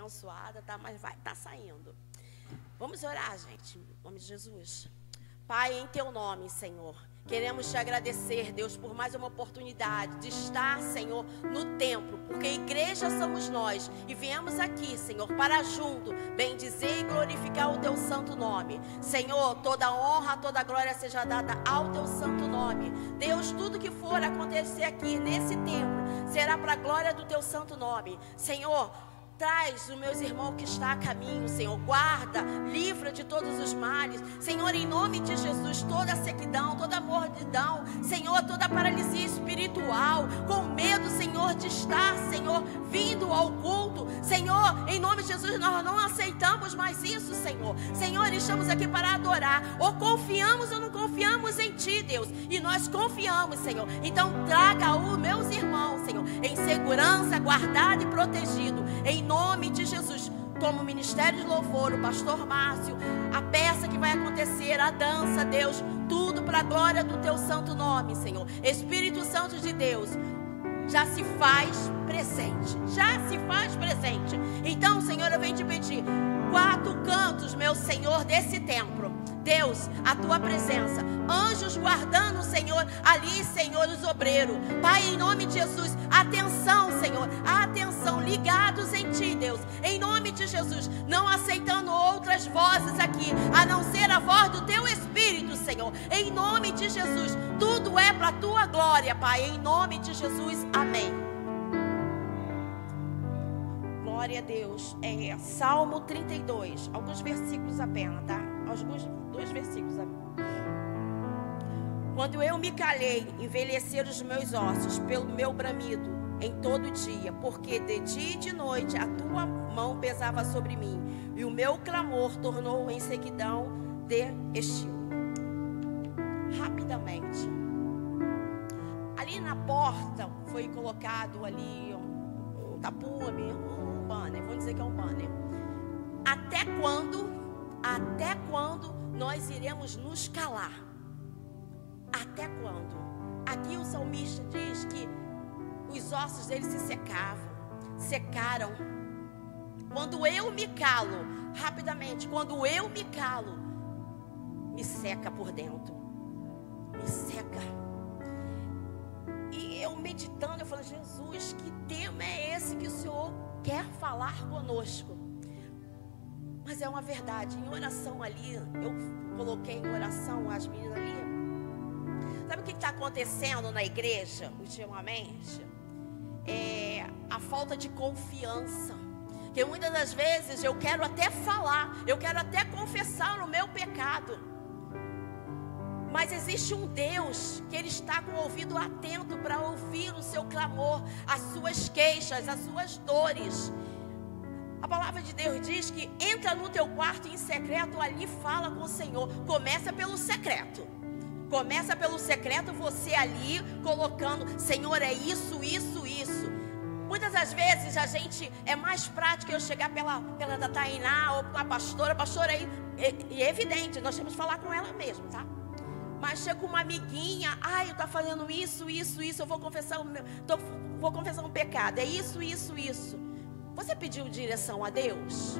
abençoada, tá? Mas tá saindo. Vamos orar, gente, em nome de Jesus. Pai, em teu nome, Senhor, queremos te agradecer, Deus, por mais uma oportunidade de estar, Senhor, no templo, porque igreja somos nós e viemos aqui, Senhor, para junto bendizer e glorificar o teu santo nome. Senhor, toda honra, toda glória seja dada ao teu santo nome. Deus, tudo que for acontecer aqui nesse templo será para a glória do teu santo nome. Senhor, traz os meus irmãos que estão a caminho, Senhor. Guarda, livra de todos os males. Senhor, em nome de Jesus, toda a sequidão, toda a mordidão, Senhor, toda a paralisia espiritual, com medo, Senhor, de estar, Senhor, vindo ao culto. Senhor, em nome de Jesus, nós não aceitamos mais isso, Senhor. Senhor, estamos aqui para adorar. Ou confiamos ou não confiamos em Ti, Deus. E nós confiamos, Senhor. Então, traga os meus irmãos, Senhor, em segurança, guardado e protegido. Em nome de Jesus, toma o ministério de louvor, o pastor Márcio, a peça que vai acontecer, a dança, Deus, tudo para a glória do teu santo nome, Senhor. Espírito Santo de Deus, já se faz presente, Então, Senhor, eu venho te pedir, 4 cantos, meu Senhor, desse templo, Deus, a tua presença, anjos guardando, Senhor, ali, Senhor, os obreiros. Pai, em nome de Jesus, atenção, Senhor, atenção, ligados em Ti, Deus, em nome de Jesus, não aceitando outras vozes aqui, a não ser a voz do Teu Espírito, Senhor, em nome de Jesus, tudo é para a Tua glória, Pai, em nome de Jesus, amém. Glória a Deus. Salmo 32, alguns versículos apenas, tá? Alguns 2 versículos apenas. Quando eu me calei, envelheceram os meus ossos pelo meu bramido em todo dia, porque de dia e de noite a tua mão pesava sobre mim, e o meu clamor tornou em sequidão de estio. Rapidamente, ali na porta foi colocado ali um tapume, um banner, vamos dizer que é um banner. Até quando nós iremos nos calar? Até quando? Aqui o salmista diz que os ossos dele se secaram. Quando eu me calo, rapidamente, quando eu me calo, me seca por dentro, me seca. E eu meditando, eu falo, Jesus, que tema é esse que o Senhor quer falar conosco? Mas é uma verdade. Em oração ali, eu coloquei em oração as meninas ali. Sabe o que está acontecendo na igreja ultimamente? É a falta de confiança. Que muitas das vezes eu quero até falar, eu quero até confessar o meu pecado, mas existe um Deus que Ele está com o ouvido atento para ouvir o seu clamor, as suas queixas, as suas dores. A palavra de Deus diz que entra no teu quarto em secreto, ali fala com o Senhor. Começa pelo secreto. Começa pelo secreto, você ali colocando, Senhor, é isso, isso, isso. Muitas das vezes a gente é mais prático eu chegar pela da Tainá ou com a pastora aí, e é evidente, nós temos que falar com ela mesmo, tá? Mas chega com uma amiguinha, eu estou fazendo isso, eu vou confessar um pecado, é isso, isso, isso. Você pediu direção a Deus?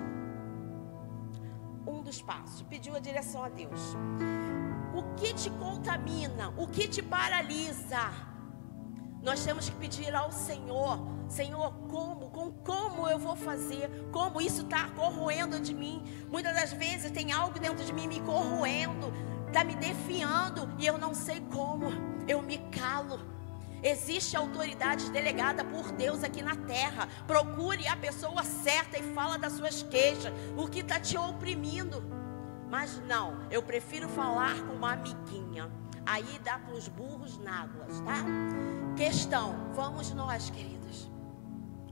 Um dos passos, pediu a direção a Deus. O que te contamina? O que te paralisa? Nós temos que pedir ao Senhor. Senhor, como eu vou fazer? Como isso está corroendo de mim? Muitas das vezes tem algo dentro de mim me corroendo, está me defiando e eu não sei como. Eu me calo. Existe autoridade delegada por Deus aqui na terra. Procure a pessoa certa e fala das suas queixas, o que está te oprimindo. Mas não, eu prefiro falar com uma amiguinha. Aí dá para os burros na água, tá? Questão, vamos nós, queridos.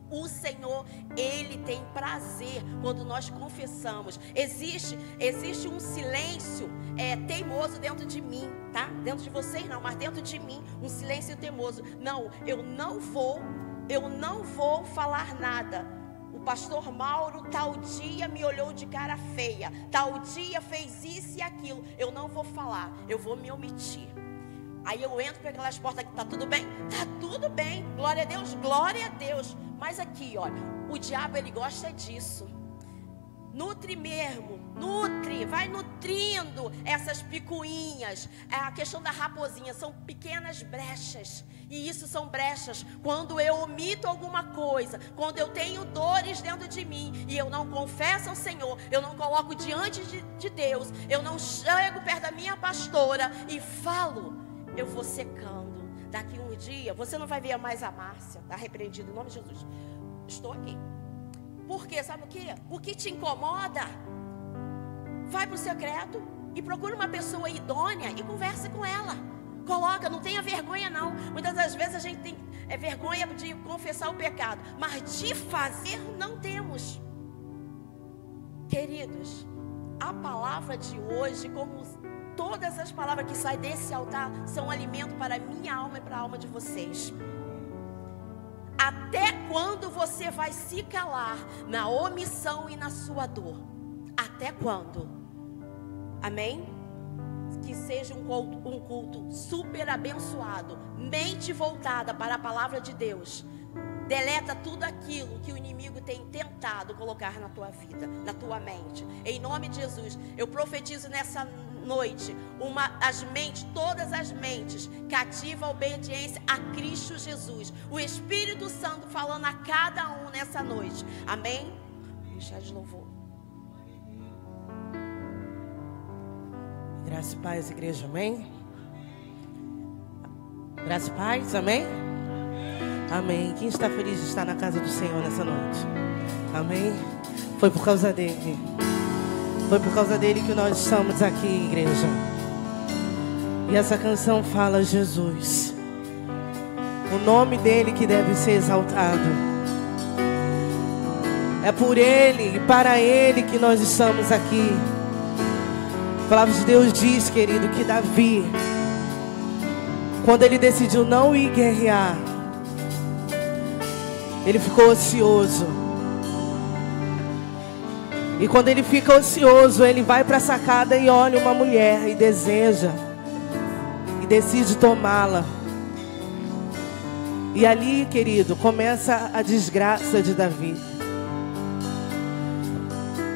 O Senhor, Ele tem prazer quando nós confessamos. Existe um silêncio teimoso dentro de mim, tá? Dentro de vocês não, mas dentro de mim, um silêncio teimoso. Não, eu não vou falar nada. O pastor Mauro tal dia me olhou de cara feia, tal dia fez isso e aquilo. Eu não vou falar, eu vou me omitir. Aí eu entro por aquelas portas aqui, tá tudo bem? Tá tudo bem, glória a Deus, glória a Deus. Mas aqui, olha, o diabo ele gosta disso. Nutre mesmo, nutre, vai nutrindo essas picuinhas. A questão da raposinha, são pequenas brechas. E isso são brechas quando eu omito alguma coisa, quando eu tenho dores dentro de mim e eu não confesso ao Senhor, eu não coloco diante de Deus, eu não chego perto da minha pastora e falo, eu vou secando. Daqui um dia, você não vai ver mais a Márcia, está repreendido em nome de Jesus. Estou aqui. Por quê? Sabe o quê? O que te incomoda? Vai para o secreto e procura uma pessoa idônea e conversa com ela. Coloca, não tenha vergonha não. Muitas das vezes a gente tem vergonha de confessar o pecado, mas de fazer não temos. Queridos, a palavra de hoje, como todas as palavras que saem desse altar, são alimento para a minha alma e para a alma de vocês. Até quando você vai se calar na omissão e na sua dor? Até quando? Amém? Que seja um culto super abençoado, mente voltada para a palavra de Deus. Deleta tudo aquilo que o inimigo tem tentado colocar na tua vida, na tua mente. Em nome de Jesus, eu profetizo nessa noite, todas as mentes, cativa a obediência a Cristo Jesus. O Espírito Santo falando a cada um nessa noite. Amém? Deixa de louvor. Graça e paz, igreja, amém? Graça e paz, amém? Amém. Quem está feliz de estar na casa do Senhor nessa noite? Amém? Foi por causa dele. Foi por causa dele que nós estamos aqui, igreja. E essa canção fala Jesus. O nome dele que deve ser exaltado. É por ele e para ele que nós estamos aqui. A palavra de Deus diz, querido, que Davi, quando ele decidiu não ir guerrear, ele ficou ocioso. E quando ele fica ocioso, ele vai para a sacada e olha uma mulher e deseja. E decide tomá-la. E ali, querido, começa a desgraça de Davi.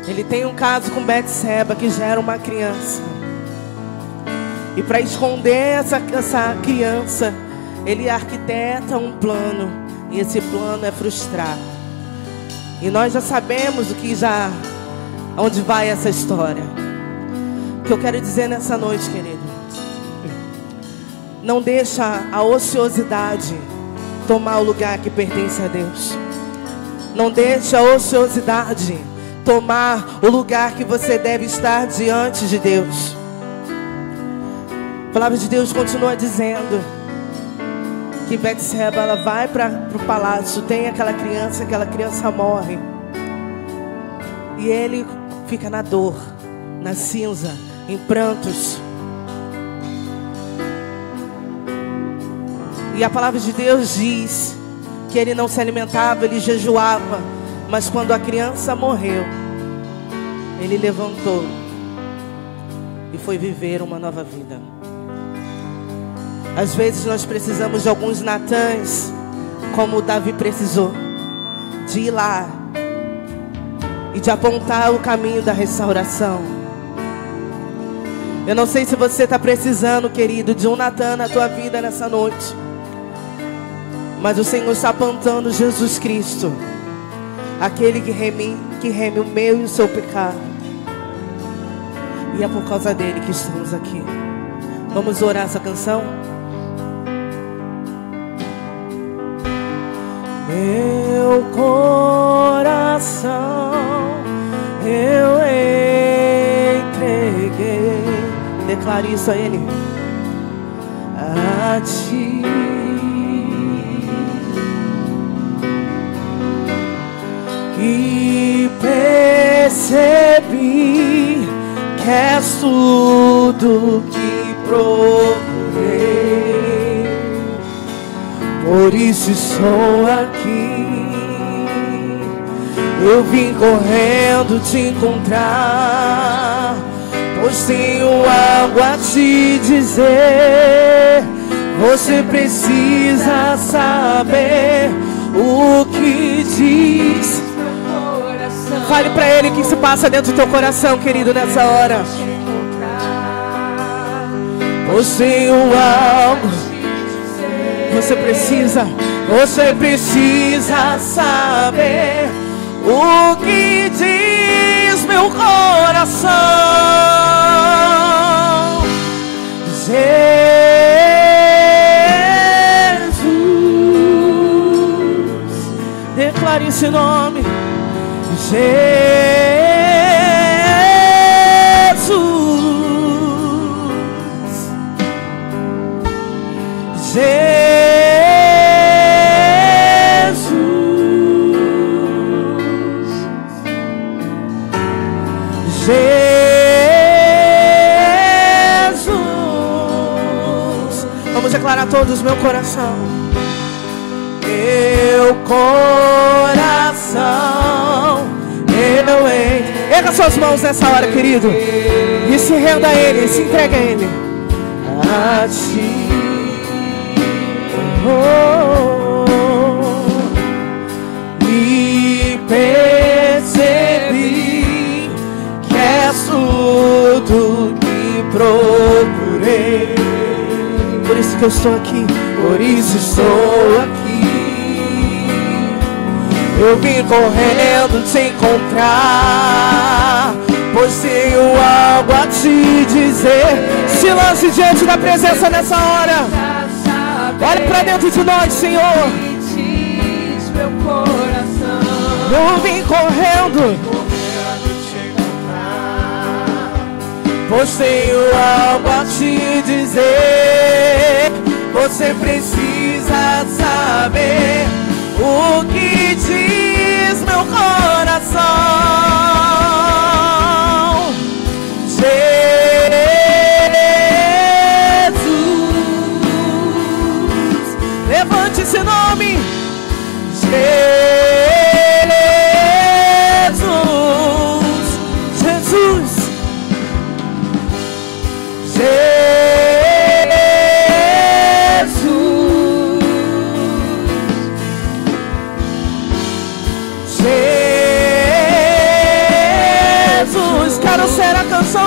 Ele tem um caso com Betseba, que já era uma criança. E para esconder essa criança, ele arquiteta um plano. E esse plano é frustrar. E nós já sabemos onde vai essa história. O que eu quero dizer nessa noite, querido, não deixa a ociosidade tomar o lugar que pertence a Deus. Não deixa a ociosidade tomar o lugar que você deve estar diante de Deus. A palavra de Deus continua dizendo que Betseba, ela vai para o palácio, tem aquela criança morre. E ele fica na dor, na cinza, em prantos. E a palavra de Deus diz que ele não se alimentava, ele jejuava. Mas quando a criança morreu, ele levantou e foi viver uma nova vida. Às vezes nós precisamos de alguns Natãs, como o Davi precisou, de ir lá e de apontar o caminho da restauração. Eu não sei se você está precisando, querido, de um Natã na tua vida nessa noite. Mas o Senhor está apontando Jesus Cristo, aquele que reme o meu e o seu pecado. E é por causa dele que estamos aqui. Vamos orar essa canção? Meu coração eu entreguei. Declare isso a ele. A ti. E percebi que és tudo que procurei. Por isso estou aqui. Eu vim correndo te encontrar, pois tenho algo a te dizer. Você precisa saber o que diz. Fale pra Ele o que se passa dentro do teu coração, querido, nessa hora. Você tem algo. Você precisa saber o que diz meu coração. Jesus, declare esse nome. Vamos declarar todos, meu coração. Meu coração, eu erga suas mãos nessa hora, querido, e se renda a Ele, se entrega a Ele. A Ti, e percebi que és tudo que procurei. Por isso que eu estou aqui, por isso estou aqui. Eu vim correndo te encontrar, pois tenho algo a te dizer. Se lance diante da presença nessa hora. Olha para dentro de nós, Senhor. Eu vim correndo te encontrar, pois tenho algo a te dizer. Você precisa saber o que diz meu coração. Jesus, levante esse nome.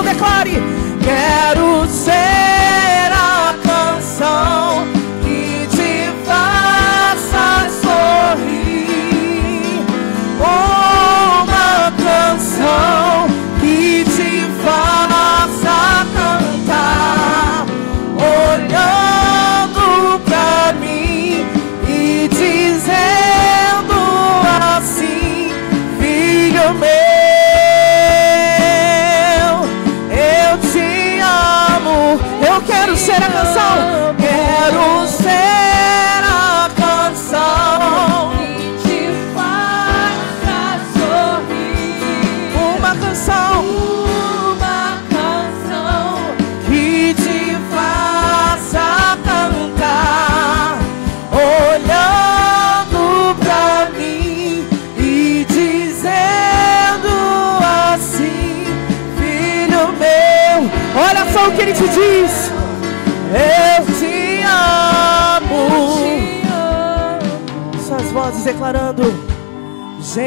Declare, quero ser a canção que te faça sorrir, uma canção que te faça cantar, olhando pra mim e dizendo assim: filho meu, ser a canção, quero ser a canção que te faça sorrir, uma canção que te faça cantar, olhando pra mim e dizendo assim: filho meu. Olha só o que ele te diz: eu te amo. Suas vozes declarando: Jesus,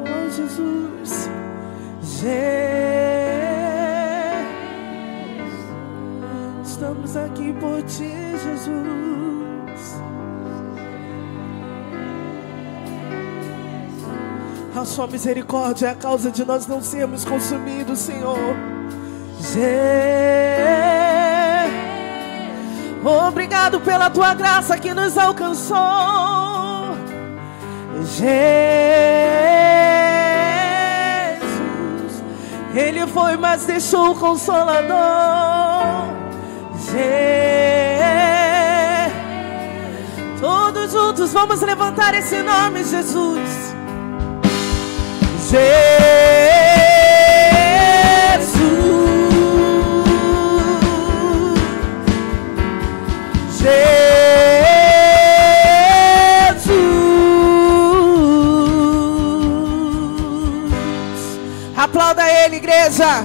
oh Jesus, estamos aqui por ti, Jesus. A sua misericórdia é a causa de nós não sermos consumidos, Senhor. Obrigado pela tua graça que nos alcançou. Jesus, Ele foi, mas deixou o Consolador. Todos juntos vamos levantar esse nome, Jesus. Aplauda Ele, igreja.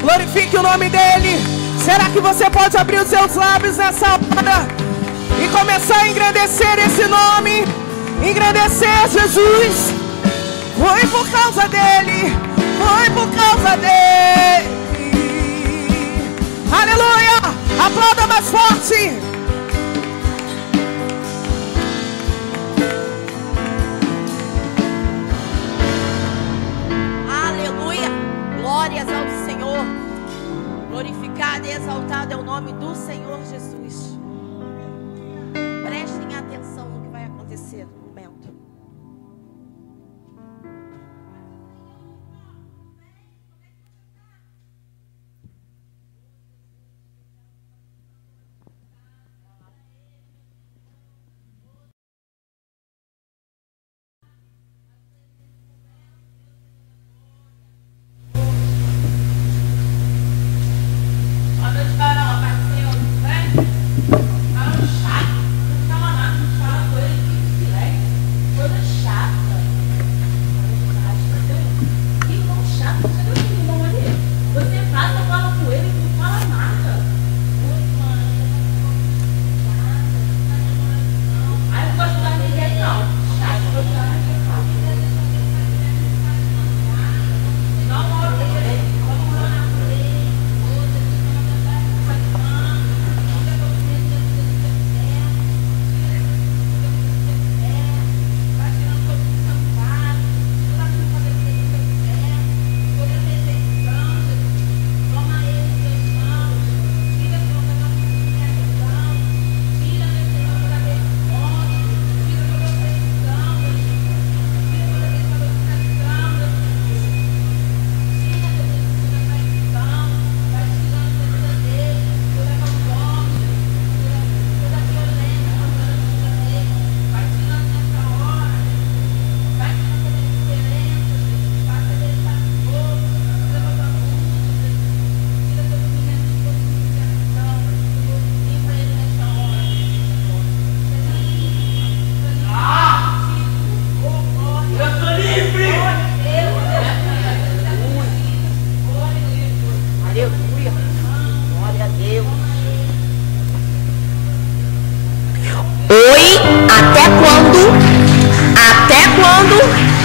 Glorifique o nome dele. Será que você pode abrir os seus lábios nessa hora e começar a engrandecer esse nome? Engrandecer Jesus. Foi por causa dele. Foi por causa dele. Aleluia. Aplauda mais forte. Aleluia. Glórias ao Senhor. Glorificado e exaltado é o nome do Senhor Jesus. Prestem atenção no que vai acontecer no momento.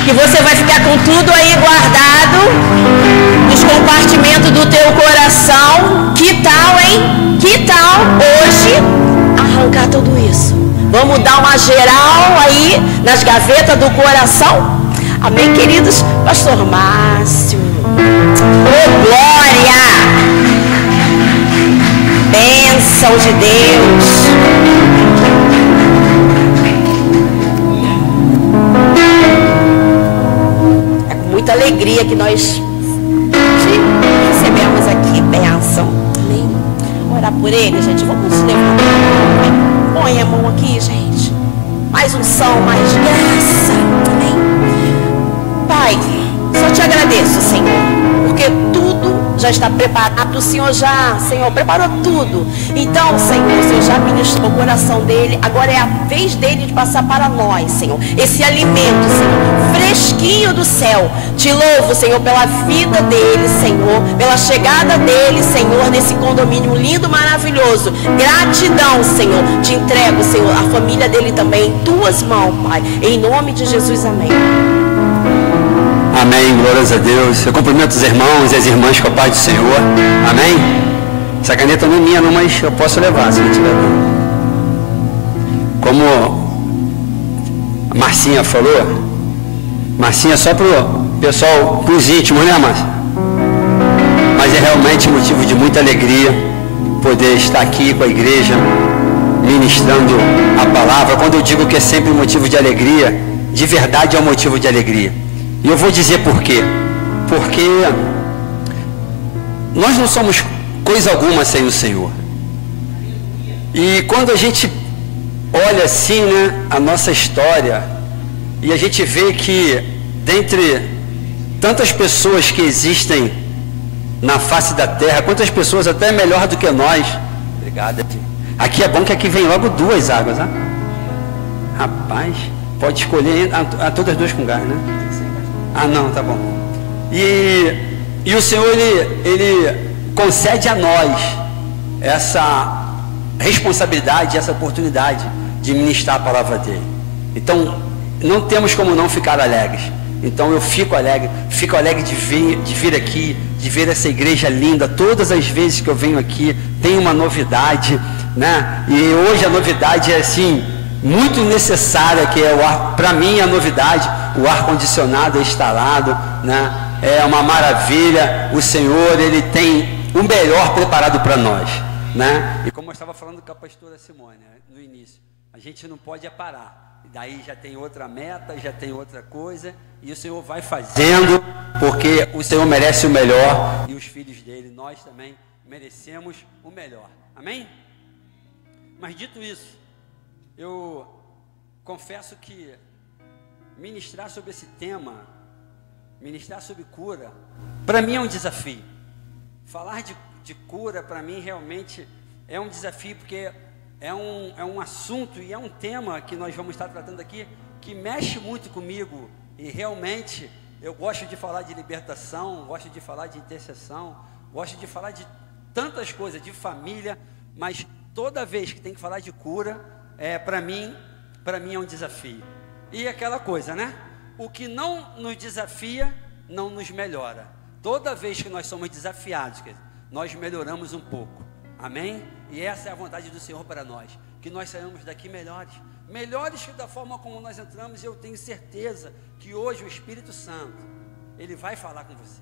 Que você vai ficar com tudo aí guardado nos compartimentos do teu coração. Que tal, hein? Que tal hoje arrancar tudo isso? Vamos dar uma geral aí nas gavetas do coração? Amém, queridos? Pastor Márcio. Oh, glória! Bênção de Deus. Muita alegria que nós recebemos aqui, bênção. Amém. Orar por ele, gente. Vamos levantar. Põe a mão aqui, gente. Mais unção, mais graça. Amém. Pai, só te agradeço, Senhor, porque tudo já está preparado. O Senhor já, Senhor, preparou tudo. Então, Senhor, o Senhor já ministrou o coração dele. Agora é a vez dele de passar para nós, Senhor, esse alimento, Senhor, fresquinho do céu. Te louvo, Senhor, pela vida dele, Senhor, pela chegada dele, Senhor, nesse condomínio lindo, maravilhoso. Gratidão, Senhor. Te entrego, Senhor, a família dele também em tuas mãos, Pai. Em nome de Jesus, amém. Amém, glórias a Deus. Eu cumprimento os irmãos e as irmãs com a paz do Senhor. Amém? Essa caneta não é minha não, mas eu posso levar, se não tiver. Como a Marcinha falou, Marcinha é só para o pessoal, para os íntimos, né, Márcia? Mas é realmente motivo de muita alegria poder estar aqui com a igreja, ministrando a palavra. Quando eu digo que é sempre motivo de alegria, de verdade é um motivo de alegria. E eu vou dizer por quê. Porque nós não somos coisa alguma sem o Senhor. E quando a gente olha assim, né, a nossa história, e a gente vê que dentre tantas pessoas que existem na face da terra, quantas pessoas até melhor do que nós. Obrigado. Aqui é bom que aqui vem logo duas águas, né? Rapaz, pode escolher a todas duas com gás, né? Ah, não, tá bom. E E o Senhor, Ele concede a nós essa responsabilidade, essa oportunidade de ministrar a palavra dele. Então, não temos como não ficar alegres. Então eu fico alegre de vir aqui, de ver essa igreja linda. Todas as vezes que eu venho aqui, tem uma novidade, né? E hoje a novidade é assim, muito necessária, que é o ar. Para mim a novidade, o ar-condicionado é instalado, né? É uma maravilha. O Senhor, Ele tem o melhor preparado para nós, né? E como eu estava falando com a pastora Simone, né, no início, a gente não pode parar. Daí já tem outra meta, já tem outra coisa, e o Senhor vai fazendo, porque o Senhor merece o melhor, e os filhos dele, nós também merecemos o melhor, amém? Mas dito isso, eu confesso que ministrar sobre esse tema, ministrar sobre cura, para mim é um desafio. Falar de cura, para mim, realmente é um desafio, porque é um assunto e é um tema que nós vamos estar tratando aqui, que mexe muito comigo, e realmente eu gosto de falar de libertação, gosto de falar de intercessão, gosto de falar de tantas coisas, de família, mas toda vez que tem que falar de cura, para mim é um desafio. E aquela coisa, né? O que não nos desafia, não nos melhora. Toda vez que nós somos desafiados, nós melhoramos um pouco, amém? E essa é a vontade do Senhor para nós, que nós saímos daqui melhores que da forma como nós entramos. E eu tenho certeza que hoje o Espírito Santo, Ele vai falar com você.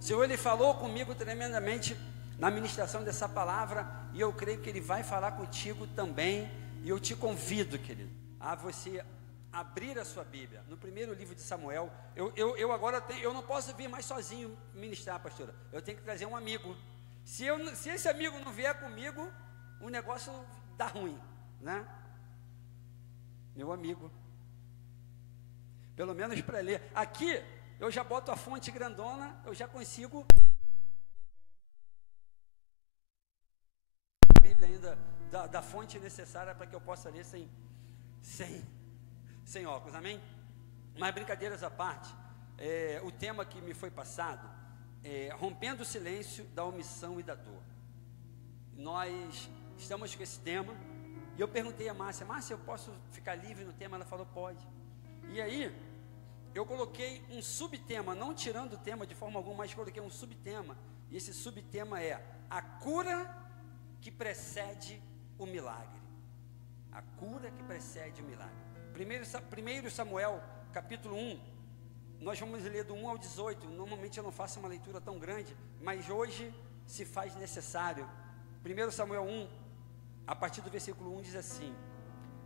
O Senhor, Ele falou comigo tremendamente na ministração dessa palavra, e eu creio que Ele vai falar contigo também. E eu te convido, querido, a você abrir a sua Bíblia, no primeiro livro de Samuel. Eu agora eu não posso vir mais sozinho ministrar, pastora, eu tenho que trazer um amigo. Se esse amigo não vier comigo, o negócio dá ruim, né? Meu amigo, pelo menos para ler. Aqui, eu já boto a fonte grandona, eu já consigo a Bíblia ainda da fonte necessária para que eu possa ler sem óculos, amém? Mas brincadeiras à parte, o tema que me foi passado, rompendo o silêncio da omissão e da dor. Nós estamos com esse tema, e eu perguntei a Márcia, eu posso ficar livre no tema? Ela falou, pode. E aí, eu coloquei um subtema, não tirando o tema de forma alguma, mas coloquei um subtema, e esse subtema é a cura que precede o milagre. A cura que precede o milagre. 1 Samuel, capítulo 1, nós vamos ler do 1 ao 18, normalmente eu não faço uma leitura tão grande, mas hoje se faz necessário. 1 Samuel 1, a partir do versículo 1 diz assim: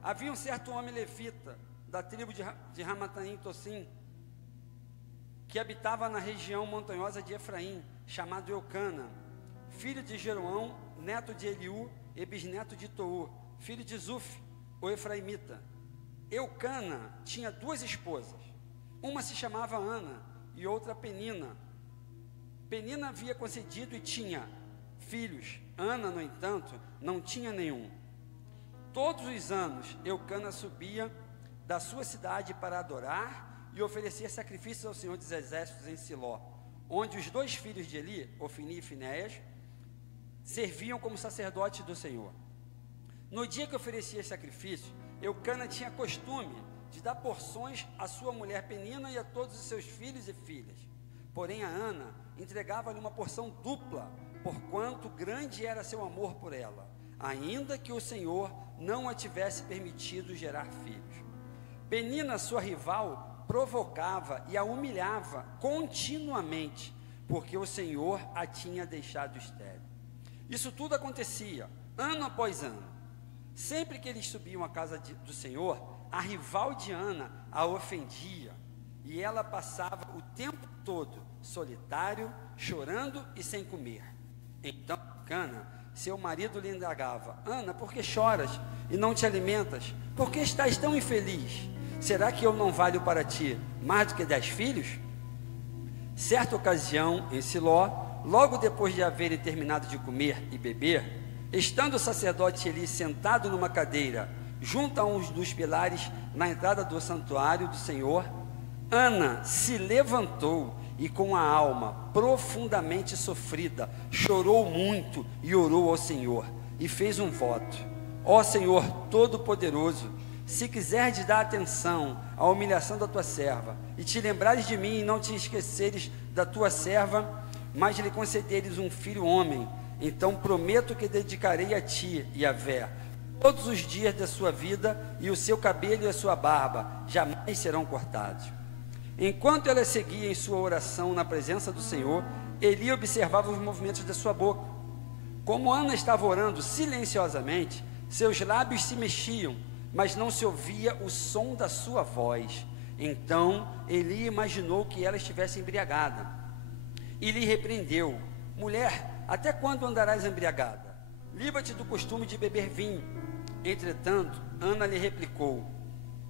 havia um certo homem levita, da tribo de Ramataim Tossim, que habitava na região montanhosa de Efraim, chamado Eucana, filho de Jeroão, neto de Eliú e bisneto de Tou, filho de Zuf, o efraimita. Eucana tinha duas esposas, uma se chamava Ana e outra Penina. Penina havia concedido e tinha filhos. Ana, no entanto, não tinha nenhum. Todos os anos, Eucana subia da sua cidade para adorar e oferecer sacrifícios ao Senhor dos Exércitos em Siló, onde os dois filhos de Eli, Ofni e Finéias, serviam como sacerdotes do Senhor. No dia que oferecia sacrifício, Eucana tinha costume de dar porções à sua mulher Penina e a todos os seus filhos e filhas. Porém a Ana entregava-lhe uma porção dupla, porquanto grande era seu amor por ela, ainda que o Senhor não a tivesse permitido gerar filhos. Penina, sua rival, provocava e a humilhava continuamente, porque o Senhor a tinha deixado estéril. Isso tudo acontecia ano após ano. Sempre que eles subiam à casa do Senhor, a rival de Ana a ofendia, e ela passava o tempo todo solitário, chorando e sem comer. Então Cana, seu marido, lhe indagava: Ana, por que choras e não te alimentas? Por que estás tão infeliz? Será que eu não valho para ti mais do que 10 filhos? Certa ocasião, em Siló, logo depois de haverem terminado de comer e beber, estando o sacerdote Eli sentado numa cadeira, junto a um dos pilares na entrada do santuário do Senhor, Ana se levantou e com a alma profundamente sofrida, chorou muito e orou ao Senhor, e fez um voto: ó Senhor Todo-Poderoso, se quiseres dar atenção à humilhação da tua serva, e te lembrares de mim e não te esqueceres da tua serva, mas lhe concederes um filho homem, então prometo que dedicarei a ti, Yahvé, todos os dias da sua vida, e o seu cabelo e a sua barba jamais serão cortados. Enquanto ela seguia em sua oração na presença do Senhor, Eli observava os movimentos da sua boca. Como Ana estava orando silenciosamente, seus lábios se mexiam, mas não se ouvia o som da sua voz. Então Eli imaginou que ela estivesse embriagada e lhe repreendeu: mulher, até quando andarás embriagada? Livra-te do costume de beber vinho. Entretanto, Ana lhe replicou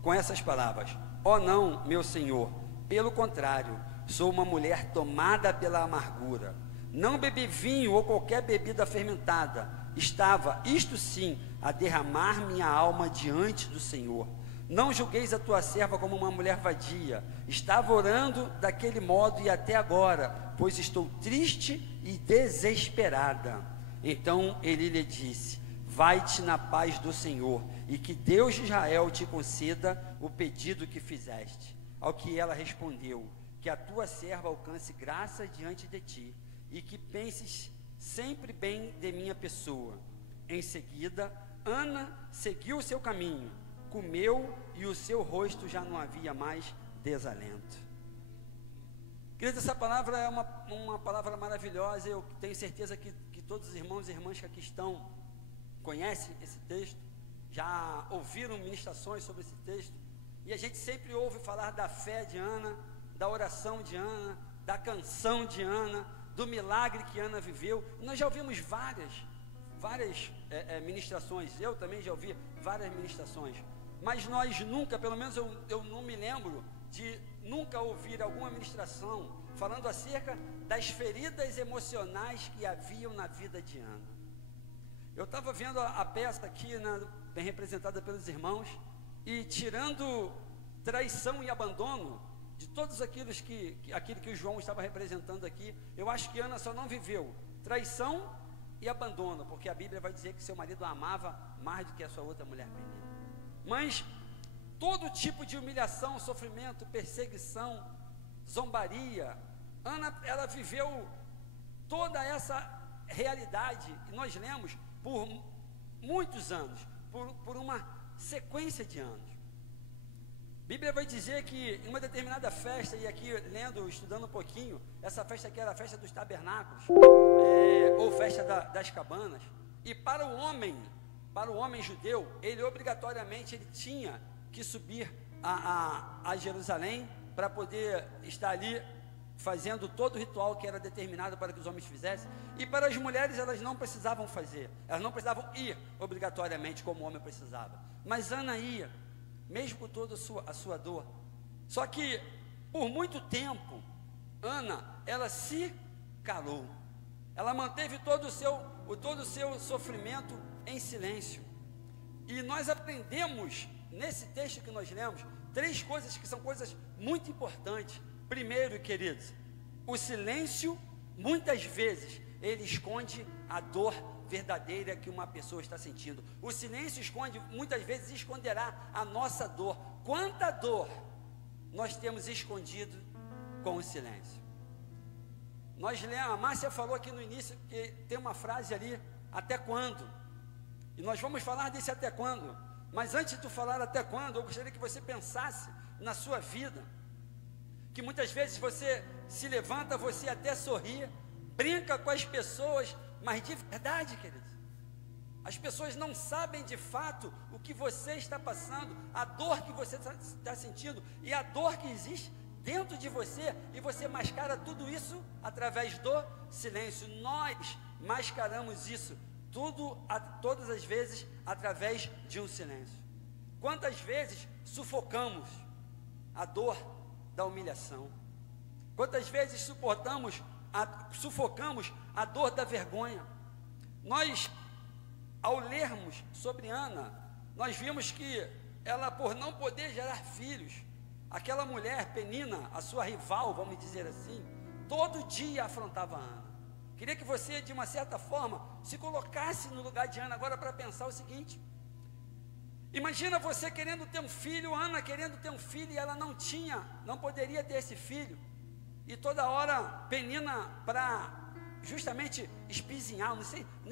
com essas palavras: ó não, meu senhor, pelo contrário, sou uma mulher tomada pela amargura. Não bebi vinho ou qualquer bebida fermentada. Estava, isto sim, a derramar minha alma diante do Senhor. Não julgueis a tua serva como uma mulher vadia. Estava orando daquele modo e até agora, pois estou triste e desesperada. Então ele lhe disse: vai-te na paz do Senhor, e que Deus de Israel te conceda o pedido que fizeste. Ao que ela respondeu: que a tua serva alcance graça diante de ti, e que penses sempre bem de minha pessoa. Em seguida, Ana seguiu o seu caminho, comeu, e o seu rosto já não havia mais desalento. Queridos, essa palavra é uma palavra maravilhosa. Eu tenho certeza que todos os irmãos e irmãs que aqui estão conhecem esse texto, já ouviram ministrações sobre esse texto, e a gente sempre ouve falar da fé de Ana, da oração de Ana, da canção de Ana, do milagre que Ana viveu. Nós já ouvimos várias ministrações. Eu também já ouvi várias ministrações, mas nós nunca, pelo menos eu não me lembro de nunca ouvir alguma ministração falando acerca das feridas emocionais que haviam na vida de Ana. Eu estava vendo a peça aqui, bem representada pelos irmãos, e tirando traição e abandono de todos aquilo que o João estava representando aqui, eu acho que Ana só não viveu traição e abandono, porque a Bíblia vai dizer que seu marido a amava mais do que a sua outra mulher menina. Mas todo tipo de humilhação, sofrimento, perseguição, zombaria, Ana, ela viveu toda essa realidade, e nós lemos por muitos anos, por uma sequência de anos. A Bíblia vai dizer que em uma determinada festa, e aqui lendo, estudando um pouquinho, essa festa aqui era a festa dos tabernáculos, ou festa das cabanas, e para o homem judeu, ele obrigatoriamente tinha que subir a Jerusalém para poder estar ali fazendo todo o ritual que era determinado para que os homens fizessem. E para as mulheres, elas não precisavam fazer, elas não precisavam ir obrigatoriamente como o homem precisava, mas Ana ia, mesmo com toda a sua dor. Só que por muito tempo Ana, ela se calou, ela manteve todo o seu sofrimento em silêncio. E nós aprendemos nesse texto que nós lemos 3 coisas que são coisas muito importantes. Primeiro, queridos, o silêncio, muitas vezes, ele esconde a dor verdadeira que uma pessoa está sentindo. O silêncio muitas vezes esconderá a nossa dor. Quanta dor nós temos escondido com o silêncio. A Márcia falou aqui no início que tem uma frase ali: até quando? E nós vamos falar desse até quando. Mas antes de tu falar até quando, eu gostaria que você pensasse na sua vida, que muitas vezes você se levanta, você até sorri, brinca com as pessoas, mas de verdade, queridos, as pessoas não sabem de fato o que você está passando, a dor que você está sentindo, e a dor que existe dentro de você, e você mascara tudo isso através do silêncio. Nós mascaramos isso todas as vezes através de um silêncio. Quantas vezes sufocamos a dor da humilhação? Quantas vezes sufocamos a dor da vergonha? Nós, ao lermos sobre Ana, nós vimos que ela, por não poder gerar filhos, aquela mulher, Penina, a sua rival, vamos dizer assim, todo dia afrontava Ana. Queria que você, de uma certa forma, se colocasse no lugar de Ana agora para pensar o seguinte: imagina você querendo ter um filho, Ana querendo ter um filho, e ela não poderia ter esse filho, e toda hora Penina para justamente espizinhar,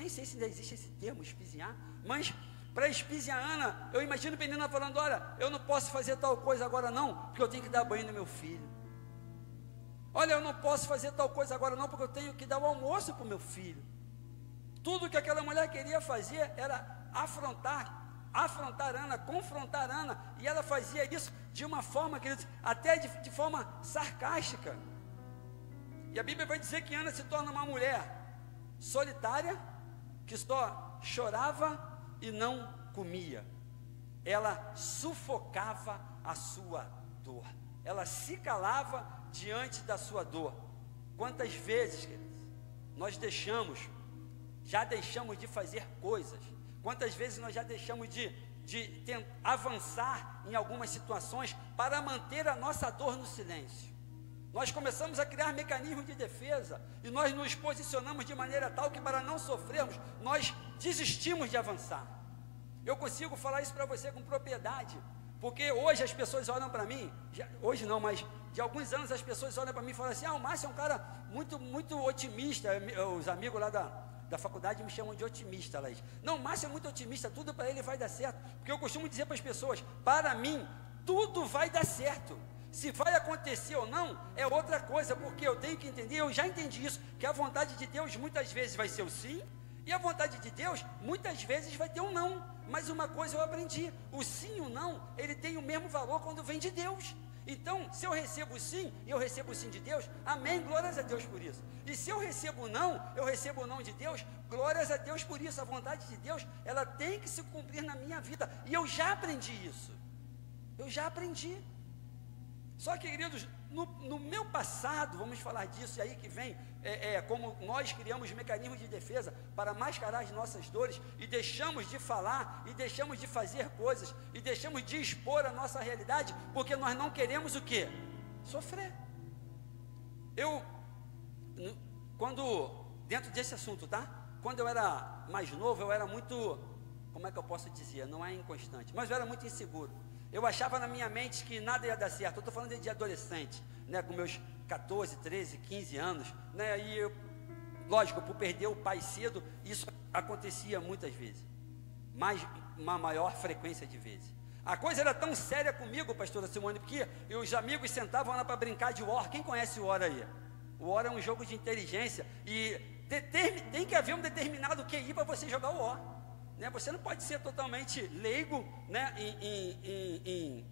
nem sei se ainda existe esse termo, espizinhar, mas para espizinhar Ana, eu imagino Penina falando: olha, eu não posso fazer tal coisa agora não, porque eu tenho que dar banho no meu filho. Olha, eu não posso fazer tal coisa agora não, porque eu tenho que dar o almoço para o meu filho. Tudo que aquela mulher queria fazer era afrontar Ana, confrontar Ana, e ela fazia isso de uma forma, queridos, até de forma sarcástica. E a Bíblia vai dizer que Ana se torna uma mulher solitária, que só chorava e não comia. Ela sufocava a sua dor, ela se calava diante da sua dor. Quantas vezes, queridos, nós já deixamos de fazer coisas? Quantas vezes nós já deixamos de avançar em algumas situações para manter a nossa dor no silêncio? Nós começamos a criar mecanismos de defesa e nós nos posicionamos de maneira tal que, para não sofrermos, nós desistimos de avançar. Eu consigo falar isso para você com propriedade, porque hoje as pessoas olham para mim, hoje não, mas de alguns anos as pessoas olham para mim e falam assim: o Márcio é um cara muito otimista. Os amigos lá da faculdade me chamam de otimista, Laís. Não, o Márcio é muito otimista, tudo para ele vai dar certo. Porque eu costumo dizer para as pessoas: para mim, tudo vai dar certo. Se vai acontecer ou não, é outra coisa, porque eu tenho que entender, eu já entendi isso, que a vontade de Deus muitas vezes vai ser o sim, e a vontade de Deus muitas vezes vai ter um não. Mas uma coisa eu aprendi: o sim e o não, ele tem o mesmo valor quando vem de Deus. Então, se eu recebo o sim, e eu recebo o sim de Deus, amém, glórias a Deus por isso. E se eu recebo o não, eu recebo o não de Deus, glórias a Deus por isso. A vontade de Deus, ela tem que se cumprir na minha vida, e eu já aprendi isso. Eu já aprendi. Só que, queridos, no meu passado, vamos falar disso, e aí que vem como nós criamos mecanismos de defesa para mascarar as nossas dores, e deixamos de falar, e deixamos de fazer coisas, e deixamos de expor a nossa realidade, porque nós não queremos o quê? Sofrer. Dentro desse assunto, tá? Quando eu era mais novo, eu era muito, como é que eu posso dizer? Não é inconstante, mas eu era muito inseguro. Eu achava na minha mente que nada ia dar certo. Eu estou falando de adolescente, né, com meus 14, 13, 15 anos, né, e eu, lógico, por perder o pai cedo, isso acontecia muitas vezes, mas uma maior frequência de vezes. A coisa era tão séria comigo, pastora Simone, porque os amigos sentavam lá para brincar de War. Quem conhece o War aí? O War é um jogo de inteligência, e tem que haver um determinado QI para você jogar o War. Né? Você não pode ser totalmente leigo, né, em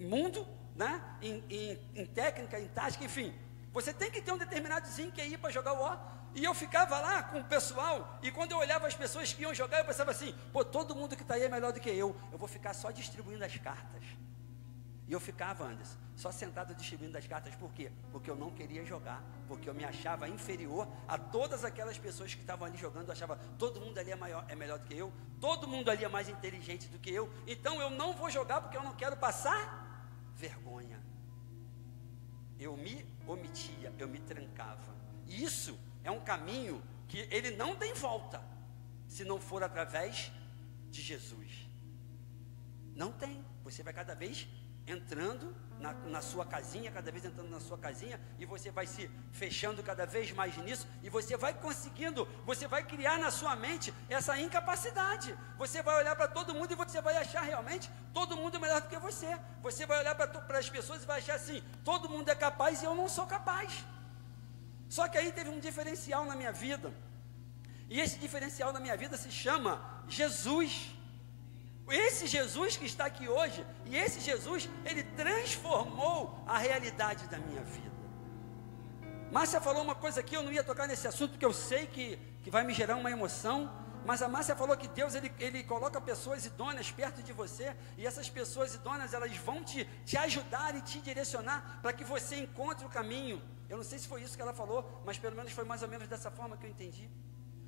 mundo, né, em técnica, em tática, enfim. Você tem que ter um determinadozinho que ir para jogar o War. E eu ficava lá com o pessoal, e quando eu olhava as pessoas que iam jogar, eu pensava assim: pô, todo mundo que está aí é melhor do que eu vou ficar só distribuindo as cartas. E eu ficava, Anderson, só sentado distribuindo as cartas. Por quê? Porque eu não queria jogar, porque eu me achava inferior a todas aquelas pessoas que estavam ali jogando. Eu achava: todo mundo ali é melhor do que eu, todo mundo ali é mais inteligente do que eu, então eu não vou jogar porque eu não quero passar vergonha. Eu me omitia, eu me trancava. E isso é um caminho que ele não tem volta, se não for através de Jesus. Não tem. Você vai cada vez entrando na sua casinha, cada vez entrando na sua casinha, e você vai se fechando cada vez mais nisso, e você vai conseguindo, você vai criar na sua mente essa incapacidade. Você vai olhar para todo mundo e você vai achar realmente todo mundo melhor do que você. Você vai olhar para as pessoas e vai achar assim: todo mundo é capaz e eu não sou capaz. Só que aí teve um diferencial na minha vida, e esse diferencial na minha vida se chama Jesus. Esse Jesus que está aqui hoje, e esse Jesus, ele transformou a realidade da minha vida. Márcia falou uma coisa aqui, eu não ia tocar nesse assunto, porque eu sei que vai me gerar uma emoção, mas a Márcia falou que Deus, ele coloca pessoas idôneas perto de você, e essas pessoas idôneas, elas vão te ajudar e te direcionar, para que você encontre o caminho. Eu não sei se foi isso que ela falou, mas pelo menos foi mais ou menos dessa forma que eu entendi.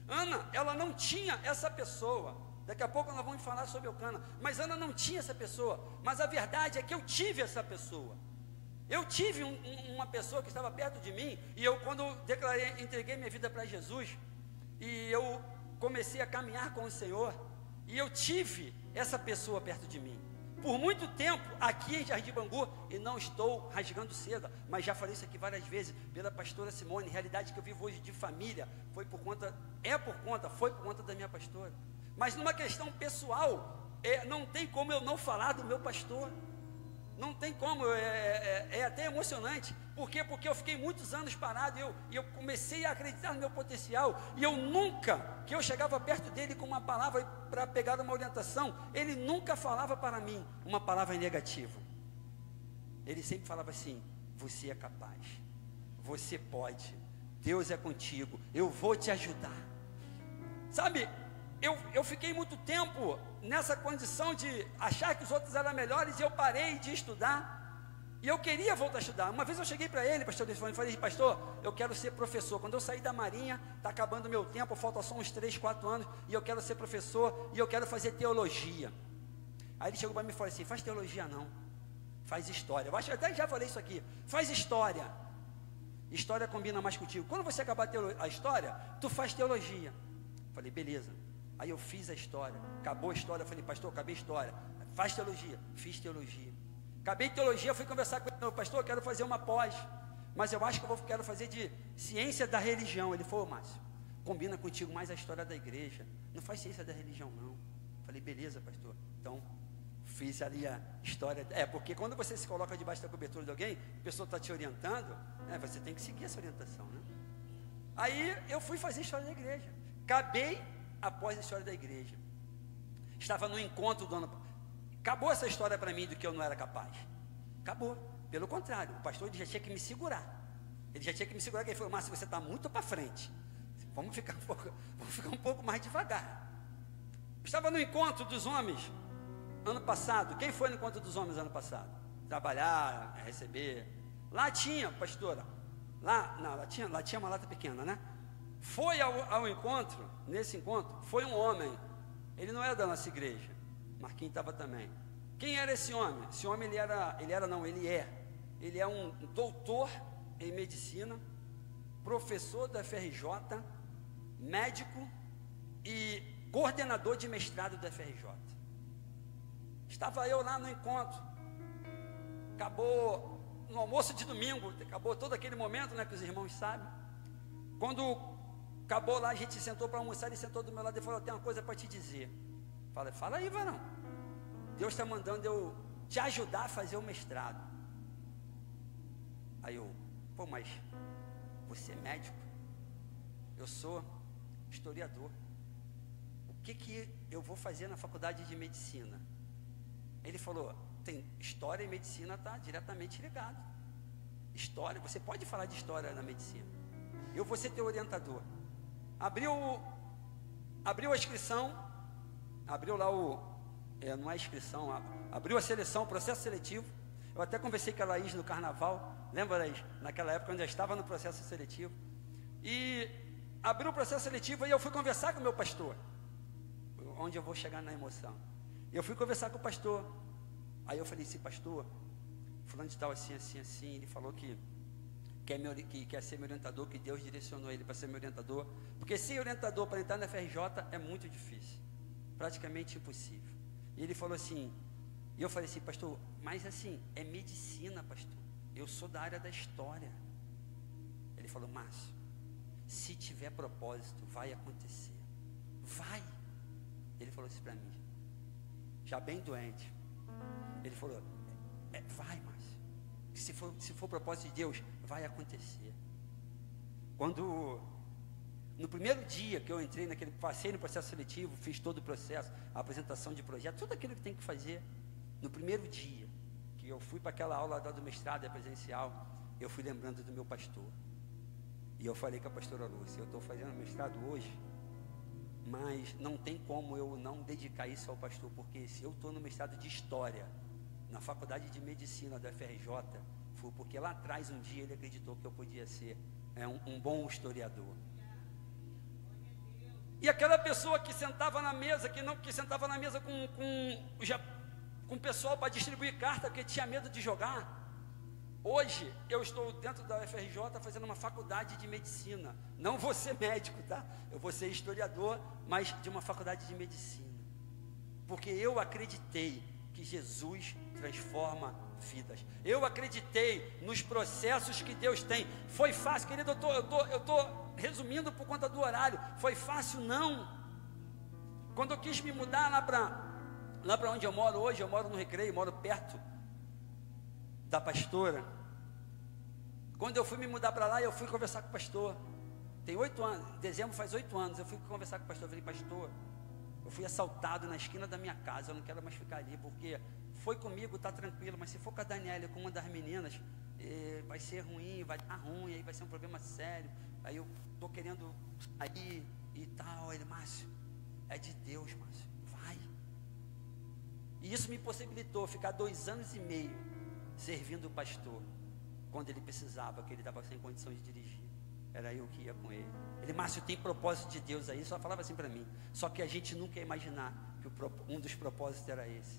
Ana, ela não tinha essa pessoa. Daqui a pouco nós vamos falar sobre Eucana, mas Ana não tinha essa pessoa, mas a verdade é que eu tive essa pessoa. Eu tive uma pessoa que estava perto de mim, e eu, quando entreguei minha vida para Jesus, e eu comecei a caminhar com o Senhor, e eu tive essa pessoa perto de mim. Por muito tempo, aqui em Jardim Bangu, e não estou rasgando seda, mas já falei isso aqui várias vezes, pela pastora Simone, realidade que eu vivo hoje de família, foi por conta da minha pastora. Mas numa questão pessoal, não tem como eu não falar do meu pastor. Não tem como, é até emocionante. Por quê? Porque eu fiquei muitos anos parado e eu comecei a acreditar no meu potencial. E eu nunca, que eu chegava perto dele com uma palavra para pegar uma orientação, ele nunca falava para mim uma palavra negativa. Ele sempre falava assim: você é capaz, você pode, Deus é contigo, eu vou te ajudar. Sabe, eu fiquei muito tempo nessa condição de achar que os outros eram melhores, e eu parei de estudar, e eu queria voltar a estudar. Uma vez eu cheguei para ele, pastor Defone, e falei: pastor, eu quero ser professor. Quando eu sair da marinha, está acabando o meu tempo, falta só uns 3, 4 anos, e eu quero ser professor, e eu quero fazer teologia. Aí ele chegou para mim e falou assim: faz teologia não, faz história. Eu acho que até já falei isso aqui, faz história. História combina mais contigo. Quando você acabar a história, tu faz teologia. Falei: beleza. Aí eu fiz a história, acabou a história, eu falei: pastor, acabei a história, faz teologia. Fiz teologia, acabei teologia, fui conversar com ele: pastor, eu quero fazer uma pós, mas eu acho que quero fazer de ciência da religião. Ele falou: Márcio, combina contigo mais a história da igreja, não faz ciência da religião não. Falei: beleza, pastor. Então, fiz ali a história, porque quando você se coloca debaixo da cobertura de alguém, a pessoa está te orientando, você tem que seguir essa orientação, né? Aí eu fui fazer história da igreja, acabei após a história da igreja. Estava no encontro do ano. Acabou essa história para mim do que eu não era capaz. Acabou. Pelo contrário, o pastor já tinha que me segurar. Ele já tinha que me segurar, que ele falou: Márcio, você está muito para frente. Vamos ficar um pouco mais devagar. Estava no encontro dos homens ano passado. Quem foi no encontro dos homens ano passado? Trabalhar, receber. Lá tinha, pastora. Lá tinha uma lata pequena, né? Foi ao encontro. Nesse encontro, foi um homem. Ele não era da nossa igreja. Marquinhos estava também. Quem era esse homem? Esse homem, ele é um doutor em medicina, professor da FRJ, médico e coordenador de mestrado da FRJ. Estava eu lá no encontro. Acabou no almoço de domingo, acabou todo aquele momento, né, que os irmãos sabem. Quando acabou lá, a gente sentou para almoçar, ele sentou do meu lado e falou: eu tenho uma coisa para te dizer. Falei: fala aí, varão. Deus está mandando eu te ajudar a fazer o mestrado. Aí eu: pô, mas você é médico? Eu sou historiador. O que eu vou fazer na faculdade de medicina? Ele falou: tem história e medicina, está diretamente ligado. História, você pode falar de história na medicina. Eu vou ser teu orientador. Abriu a inscrição, abriu lá não é inscrição, abriu a seleção, o processo seletivo. Eu até conversei com a Laís no carnaval, lembra, Laís? Naquela época eu já estava no processo seletivo. E abriu o processo seletivo e eu fui conversar com o meu pastor. Onde eu vou chegar na emoção? Eu fui conversar com o pastor. Aí eu falei assim: pastor, fulano de tal assim, assim, assim. Ele falou que quer ser meu orientador, que Deus direcionou ele para ser meu orientador, porque sem orientador para entrar na FRJ é muito difícil, praticamente impossível. E ele falou assim, e eu falei assim: pastor, mas assim, é medicina, pastor, eu sou da área da história. Ele falou: Márcio, se tiver propósito, vai acontecer, vai. Ele falou isso para mim, já bem doente. Ele falou: vai, Márcio, se for propósito de Deus, vai acontecer. Quando, no primeiro dia que eu entrei passei no processo seletivo, fiz todo o processo, a apresentação de projeto, tudo aquilo que tem que fazer. No primeiro dia que eu fui para aquela aula do mestrado presencial, eu fui lembrando do meu pastor. E eu falei com a pastora Lúcia: eu estou fazendo mestrado hoje, mas não tem como eu não dedicar isso ao pastor, porque se eu estou no mestrado de História, na faculdade de Medicina da FRJ, foi porque lá atrás um dia ele acreditou que eu podia ser um bom historiador. E aquela pessoa que sentava na mesa, que sentava na mesa com o pessoal para distribuir carta, porque tinha medo de jogar, Hoje eu estou dentro da UFRJ fazendo uma faculdade de medicina. Não vou ser médico, tá? Eu vou ser historiador, mas de uma faculdade de medicina. Porque eu acreditei que Jesus transforma vidas. Eu acreditei nos processos que Deus tem. Foi fácil, querido, eu tô resumindo por conta do horário. Foi fácil? Não. Quando eu quis me mudar lá para onde eu moro hoje, eu moro no Recreio, moro perto da pastora. Quando eu fui me mudar para lá, eu fui conversar com o pastor. Tem 8 anos, em dezembro faz 8 anos, eu fui conversar com o pastor. Eu falei, pastor, eu fui assaltado na esquina da minha casa, eu não quero mais ficar ali, porque foi comigo, está tranquilo, mas se for com a Daniela, com uma das meninas, vai ser ruim, vai dar ruim, aí vai ser um problema sério. Aí eu estou querendo sair e tal. Ele, Márcio, é de Deus, Márcio, vai. E isso me possibilitou ficar 2 anos e meio servindo o pastor, quando ele precisava, que ele estava sem condição de dirigir. Era eu que ia com ele. Ele, Márcio, tem propósito de Deus aí? Só falava assim para mim. Só que a gente nunca ia imaginar que um dos propósitos era esse.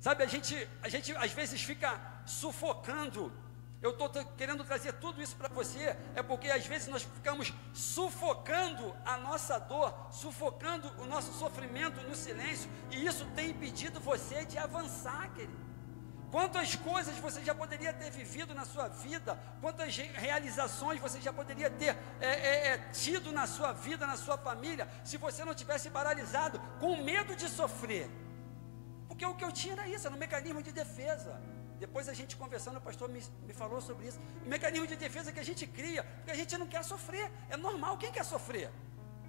Sabe, a gente às vezes fica sufocando. Eu estou querendo trazer tudo isso para você, é porque às vezes nós ficamos sufocando a nossa dor, sufocando o nosso sofrimento no silêncio, e isso tem impedido você de avançar, querido. Quantas coisas você já poderia ter vivido na sua vida, quantas realizações você já poderia ter tido na sua vida, na sua família, se você não tivesse paralisado com medo de sofrer. Porque o que eu tinha era isso, era um mecanismo de defesa. Depois a gente conversando, o pastor me falou sobre isso. O mecanismo de defesa que a gente cria, porque a gente não quer sofrer. É normal, quem quer sofrer?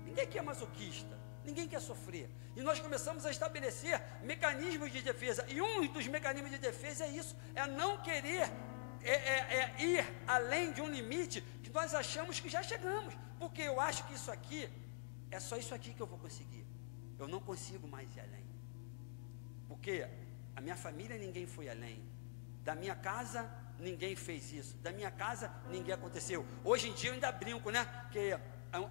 Ninguém quer masoquista, ninguém quer sofrer. E nós começamos a estabelecer mecanismos de defesa. E um dos mecanismos de defesa é isso, é não querer ir além de um limite que nós achamos que já chegamos. Porque eu acho que isso aqui, é só isso aqui que eu vou conseguir. Eu não consigo mais ir além. Porque a minha família ninguém foi além. Da minha casa ninguém fez isso. Da minha casa ninguém aconteceu. Hoje em dia eu ainda brinco, né? Que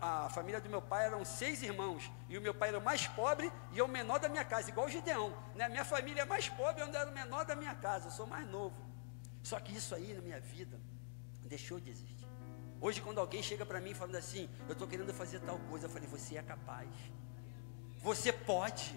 a família do meu pai eram 6 irmãos. E o meu pai era o mais pobre e eu o menor da minha casa. Igual o Gideão, né? Minha família é mais pobre e eu era o menor da minha casa. Eu sou mais novo. Só que isso aí na minha vida deixou de existir. Hoje quando alguém chega para mim falando assim, eu estou querendo fazer tal coisa, eu falei, você é capaz. Você pode.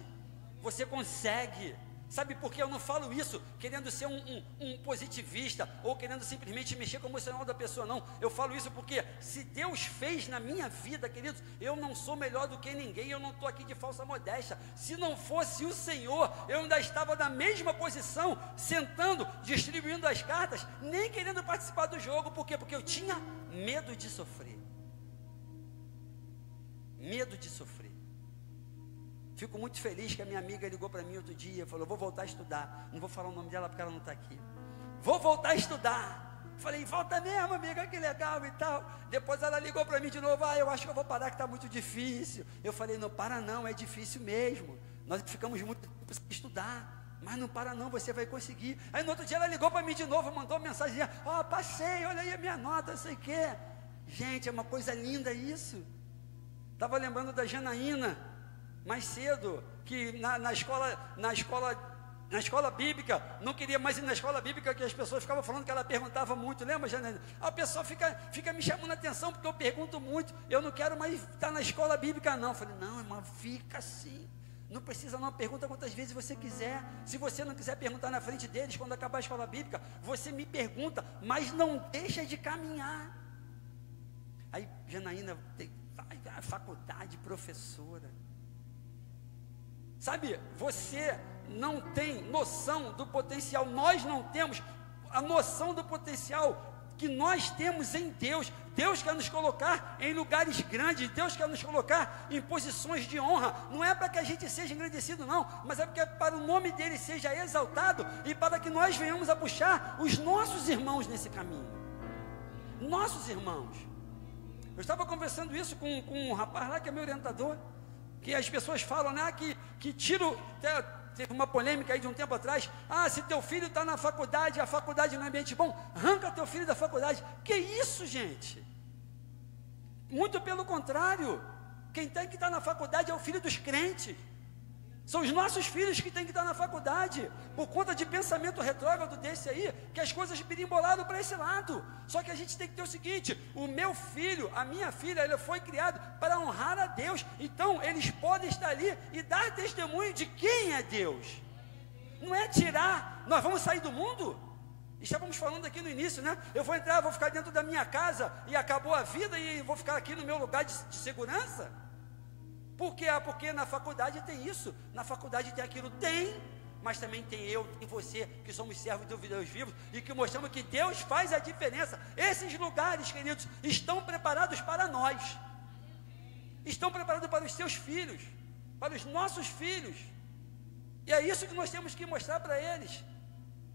Você consegue. Sabe por que eu não falo isso querendo ser um positivista ou querendo simplesmente mexer com o emocional da pessoa, não. Eu falo isso porque se Deus fez na minha vida, queridos, eu não sou melhor do que ninguém, eu não estou aqui de falsa modéstia. Se não fosse o Senhor, eu ainda estava na mesma posição, sentando, distribuindo as cartas, nem querendo participar do jogo. Por quê? Porque eu tinha medo de sofrer. Medo de sofrer. Fico muito feliz que a minha amiga ligou para mim outro dia, falou, vou voltar a estudar. Não vou falar o nome dela porque ela não está aqui. Vou voltar a estudar. Falei, volta mesmo, amiga, que legal e tal. Depois ela ligou para mim de novo, eu acho que eu vou parar que está muito difícil. Eu falei, não para não, é difícil mesmo. Nós ficamos muito tempo sem estudar. Mas não para não, você vai conseguir. Aí no outro dia ela ligou para mim de novo, mandou mensagem, passei, olha aí a minha nota, não sei o quê. Gente, é uma coisa linda isso. Estava lembrando da Janaína, mais cedo, que na escola bíblica, não queria mais ir na escola bíblica, que as pessoas ficavam falando que ela perguntava muito, lembra, Janaína? A pessoa fica me chamando a atenção, porque eu pergunto muito, eu não quero mais estar na escola bíblica não. Eu falei, não, irmã, fica assim, não precisa não, pergunta quantas vezes você quiser. Se você não quiser perguntar na frente deles, quando acabar a escola bíblica, você me pergunta, mas não deixa de caminhar. Aí Janaína vai à faculdade, professora. Sabe, você não tem noção do potencial, nós não temos a noção do potencial que nós temos em Deus. Deus quer nos colocar em lugares grandes, Deus quer nos colocar em posições de honra. Não é para que a gente seja engrandecido não, mas é porque para o nome dele seja exaltado e para que nós venhamos a puxar os nossos irmãos nesse caminho. Nossos irmãos. Eu estava conversando isso com um rapaz lá que é meu orientador, que as pessoas falam, né, que tiro, teve uma polêmica aí de um tempo atrás, se teu filho está na faculdade, a faculdade não é ambiente bom, arranca teu filho da faculdade. Que isso, gente? Muito pelo contrário, quem tem que estar na faculdade é o filho dos crentes. São os nossos filhos que têm que estar na faculdade, por conta de pensamento retrógrado desse aí, que as coisas birimbolaram para esse lado. Só que a gente tem que ter o seguinte: o meu filho, a minha filha, ele foi criado para honrar a Deus. Então, eles podem estar ali e dar testemunho de quem é Deus. Não é tirar, nós vamos sair do mundo? Estávamos falando aqui no início, né? Eu vou entrar, vou ficar dentro da minha casa e acabou a vida e vou ficar aqui no meu lugar de segurança? Por quê? Porque na faculdade tem isso, na faculdade tem aquilo, tem, mas também tem eu e você, que somos servos do Deus vivo e que mostramos que Deus faz a diferença. Esses lugares, queridos, estão preparados para nós, estão preparados para os seus filhos, para os nossos filhos, e é isso que nós temos que mostrar para eles,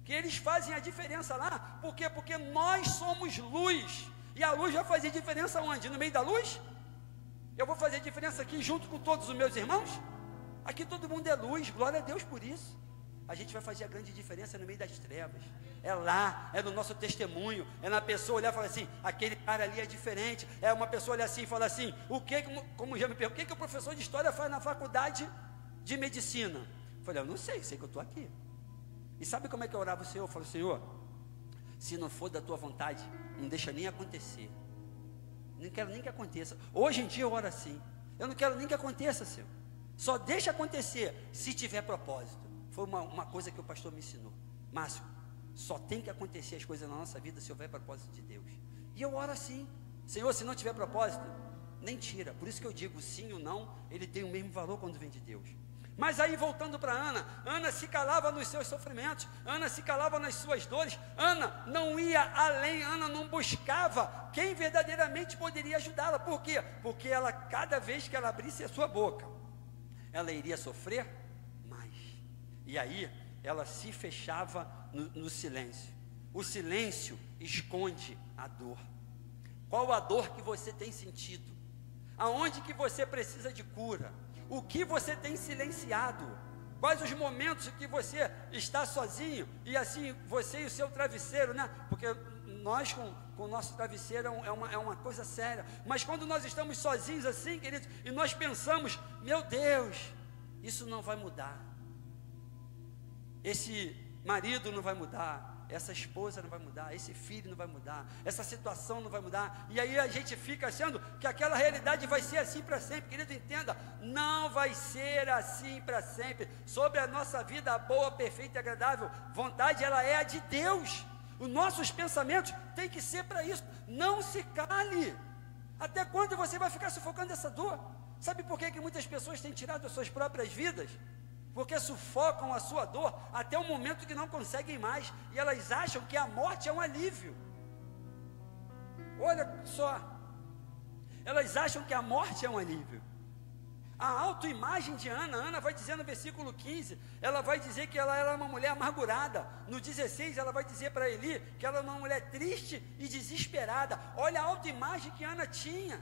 que eles fazem a diferença lá. Por quê? Porque nós somos luz, e a luz vai fazer diferença onde? No meio da luz? Eu vou fazer diferença aqui junto com todos os meus irmãos? Aqui todo mundo é luz, glória a Deus por isso. A gente vai fazer a grande diferença no meio das trevas. É lá, é no nosso testemunho, é na pessoa olhar e falar assim: aquele cara ali é diferente. É uma pessoa olhar assim e falar assim: como já me perguntou, o que o professor de história faz na faculdade de medicina? Eu falei: eu não sei que eu estou aqui. E sabe como é que eu orava o Senhor? Eu falei: Senhor, se não for da tua vontade, não deixa nem acontecer. Não quero nem que aconteça. Hoje em dia eu oro assim: eu não quero nem que aconteça, Senhor. Só deixa acontecer se tiver propósito. Foi uma coisa que o pastor me ensinou. Márcio, só tem que acontecer as coisas na nossa vida se houver propósito de Deus. E eu oro assim: Senhor, se não tiver propósito, nem tira. Por isso que eu digo, sim ou não, ele tem o mesmo valor quando vem de Deus. Mas aí, voltando para Ana, Ana se calava nos seus sofrimentos, Ana se calava nas suas dores, Ana não ia além, Ana não buscava quem verdadeiramente poderia ajudá-la. Por quê? Porque ela, cada vez que ela abrisse a sua boca, ela iria sofrer mais. E aí, ela se fechava no silêncio. O silêncio esconde a dor. Qual a dor que você tem sentido? Aonde que você precisa de cura? O que você tem silenciado? Quais os momentos que você está sozinho? E assim, você e o seu travesseiro, né? Porque nós com o nosso travesseiro é uma coisa séria. Mas quando nós estamos sozinhos assim, queridos, e nós pensamos: meu Deus, isso não vai mudar. Esse marido não vai mudar. Essa esposa não vai mudar, esse filho não vai mudar, essa situação não vai mudar, e aí a gente fica achando que aquela realidade vai ser assim para sempre. Querido, entenda, não vai ser assim para sempre. Sobre a nossa vida boa, perfeita e agradável vontade, ela é a de Deus. Os nossos pensamentos têm que ser para isso. Não se cale. Até quando você vai ficar sufocando essa dor? Sabe por que muitas pessoas têm tirado as suas próprias vidas? Porque sufocam a sua dor até o momento que não conseguem mais, e elas acham que a morte é um alívio. Olha só, elas acham que a morte é um alívio. A autoimagem de Ana vai dizer no versículo 15, ela vai dizer que ela era uma mulher amargurada. No 16 ela vai dizer para Eli que ela era uma mulher triste e desesperada. Olha a autoimagem que Ana tinha.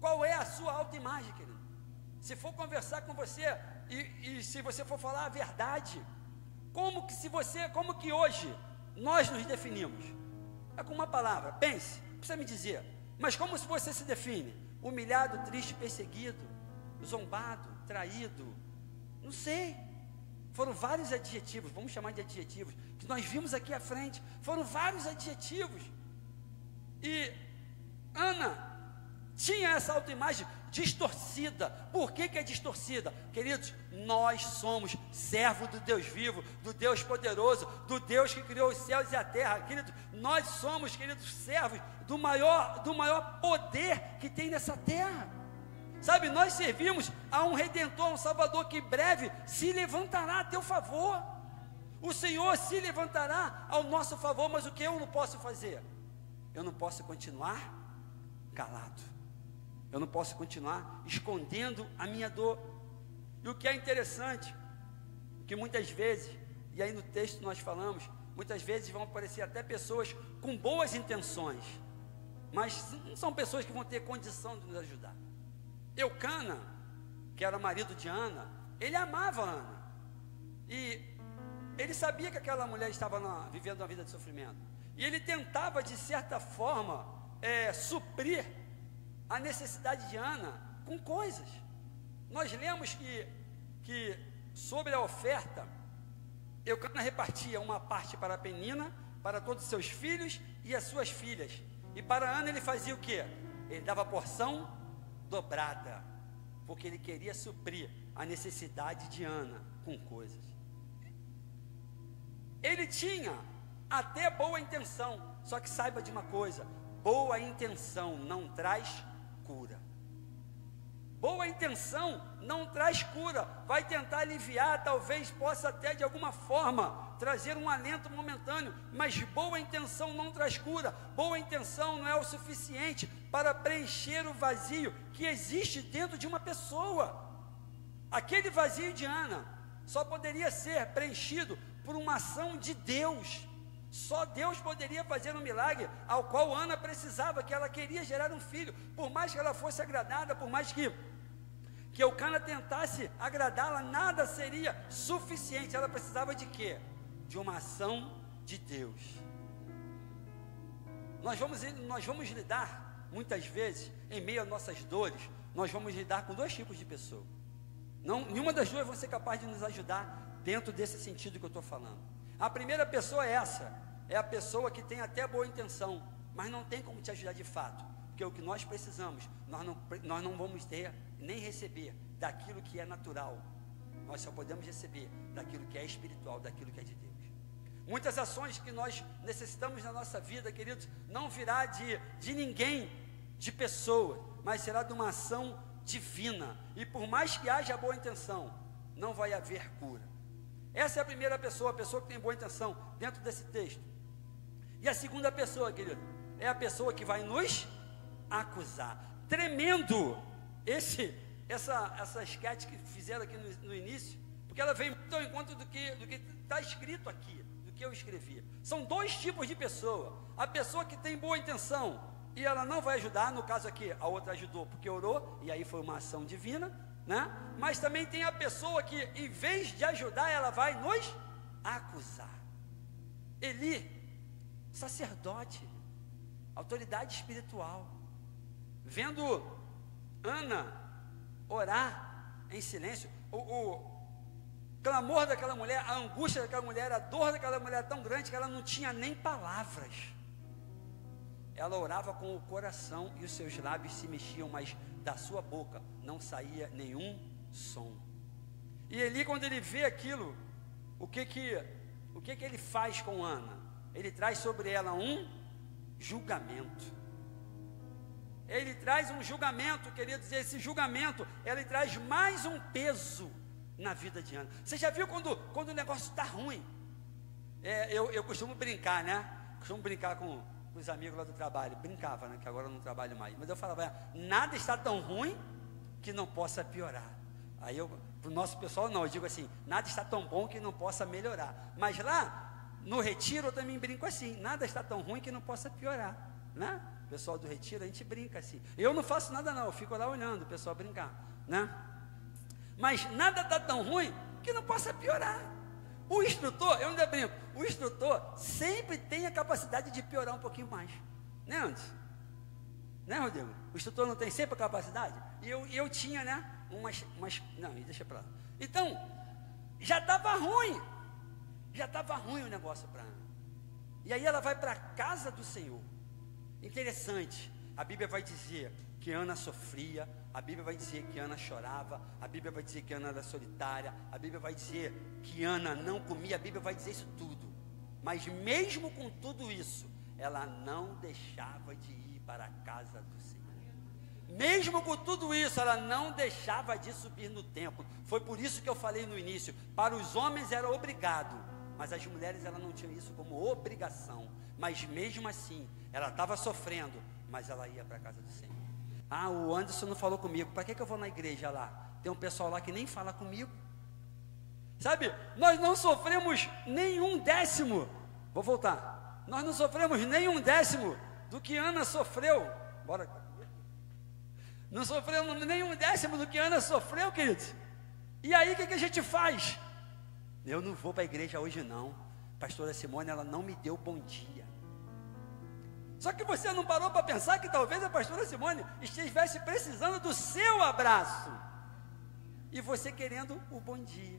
Qual é a sua autoimagem, querido? Se for conversar com você, e se você for falar a verdade, como que hoje nós nos definimos? É com uma palavra, pense, não precisa me dizer, mas como se você se define? Humilhado, triste, perseguido, zombado, traído, não sei. Foram vários adjetivos, vamos chamar de adjetivos, que nós vimos aqui à frente. Foram vários adjetivos. E Ana tinha essa autoimagem distorcida. Por que é distorcida? Queridos, nós somos servos do Deus vivo, do Deus poderoso, do Deus que criou os céus e a terra. Queridos, nós somos, queridos, servos do maior poder que tem nessa terra. Sabe, nós servimos a um Redentor, um Salvador que em breve se levantará a teu favor. O Senhor se levantará ao nosso favor, mas o que eu não posso fazer? Eu não posso continuar calado. Eu não posso continuar escondendo a minha dor. E o que é interessante, que muitas vezes, e aí no texto nós falamos, muitas vezes vão aparecer até pessoas com boas intenções, mas não são pessoas que vão ter condição de nos ajudar. Eucana, que era marido de Ana, ele amava Ana, e ele sabia que aquela mulher estava vivendo uma vida de sofrimento, e ele tentava de certa forma suprir a necessidade de Ana com coisas. Nós lemos que que sobre a oferta, Eucana repartia uma parte para Penina, para todos os seus filhos e as suas filhas. E para Ana ele fazia o quê? Ele dava porção dobrada, porque ele queria suprir a necessidade de Ana com coisas. Ele tinha até boa intenção, só que saiba de uma coisa: boa intenção não traz cura. Boa intenção não traz cura, vai tentar aliviar, talvez possa até de alguma forma trazer um alento momentâneo, mas boa intenção não traz cura. Boa intenção não é o suficiente para preencher o vazio que existe dentro de uma pessoa. Aquele vazio de Ana só poderia ser preenchido por uma ação de Deus. Só Deus poderia fazer um milagre ao qual Ana precisava, que ela queria gerar um filho. Por mais que ela fosse agradada, por mais que Eucana tentasse agradá-la, nada seria suficiente. Ela precisava de quê? De uma ação de Deus. Nós vamos lidar, muitas vezes, em meio às nossas dores, nós vamos lidar com dois tipos de pessoa. Nenhuma das duas vai ser capaz de nos ajudar dentro desse sentido que eu estou falando. A primeira pessoa é essa, é a pessoa que tem até boa intenção, mas não tem como te ajudar de fato, porque o que nós precisamos, nós não vamos ter nem receber daquilo que é natural, nós só podemos receber daquilo que é espiritual, daquilo que é de Deus. Muitas ações que nós necessitamos na nossa vida, queridos, não virá de ninguém, de pessoa, mas será de uma ação divina, e por mais que haja boa intenção, não vai haver cura. Essa é a primeira pessoa, a pessoa que tem boa intenção, dentro desse texto. E a segunda pessoa, querido, é a pessoa que vai nos acusar. Tremendo essa esquete que fizeram aqui no início, porque ela vem muito ao encontro do que está escrito aqui, do que eu escrevi. São dois tipos de pessoa: a pessoa que tem boa intenção e ela não vai ajudar, no caso aqui, a outra ajudou porque orou, e aí foi uma ação divina, né? Mas também tem a pessoa que, em vez de ajudar, ela vai nos acusar. Eli, sacerdote, autoridade espiritual, vendo Ana orar em silêncio, o clamor daquela mulher, a angústia daquela mulher, a dor daquela mulher tão grande que ela não tinha nem palavras. Ela orava com o coração e os seus lábios se mexiam, mas da sua boca não saía nenhum som. E Eli, quando ele vê aquilo, o que ele faz com Ana? Ele traz sobre ela um julgamento. Ele traz um julgamento, queridos, e esse julgamento, ele traz mais um peso na vida de Ana. Você já viu quando o negócio está ruim? Eu costumo brincar, né? Costumo brincar com os amigos lá do trabalho. Brincava, né? Que agora eu não trabalho mais. Mas eu falava, nada está tão ruim que não possa piorar. Aí para o nosso pessoal não, eu digo assim, nada está tão bom que não possa melhorar. Mas lá, no retiro, eu também brinco assim, nada está tão ruim que não possa piorar, né? O pessoal do retiro, a gente brinca assim. Eu não faço nada não, eu fico lá olhando o pessoal brincar, né? Mas nada está tão ruim que não possa piorar. O instrutor, eu ainda brinco, o instrutor sempre tem a capacidade de piorar um pouquinho mais, né, antes? Né, Rodrigo? O instrutor não tem sempre a capacidade? E eu tinha, né, não, deixa pra lá. Então, já estava ruim o negócio para Ana. E aí ela vai para a casa do Senhor. Interessante, a Bíblia vai dizer que Ana sofria, a Bíblia vai dizer que Ana chorava, a Bíblia vai dizer que Ana era solitária, a Bíblia vai dizer que Ana não comia, a Bíblia vai dizer isso tudo. Mas mesmo com tudo isso, ela não deixava de ir para a casa do Senhor. Mesmo com tudo isso, ela não deixava de subir no templo. Foi por isso que eu falei no início, para os homens era obrigado, mas as mulheres elas não tinham isso como obrigação. Mas mesmo assim, ela estava sofrendo, mas ela ia para a casa do Senhor. Ah, o Anderson não falou comigo, para que eu vou na igreja lá? Tem um pessoal lá que nem fala comigo. Sabe, nós não sofremos nenhum décimo. Vou voltar. Nós não sofremos nenhum décimo do que Ana sofreu. Bora. Não sofremos nenhum décimo do que Ana sofreu, queridos. E aí o que a gente faz? Eu não vou para a igreja hoje não. Pastora Simone, ela não me deu bom dia. Só que você não parou para pensar que talvez a pastora Simone estivesse precisando do seu abraço. e você querendo o bom dia.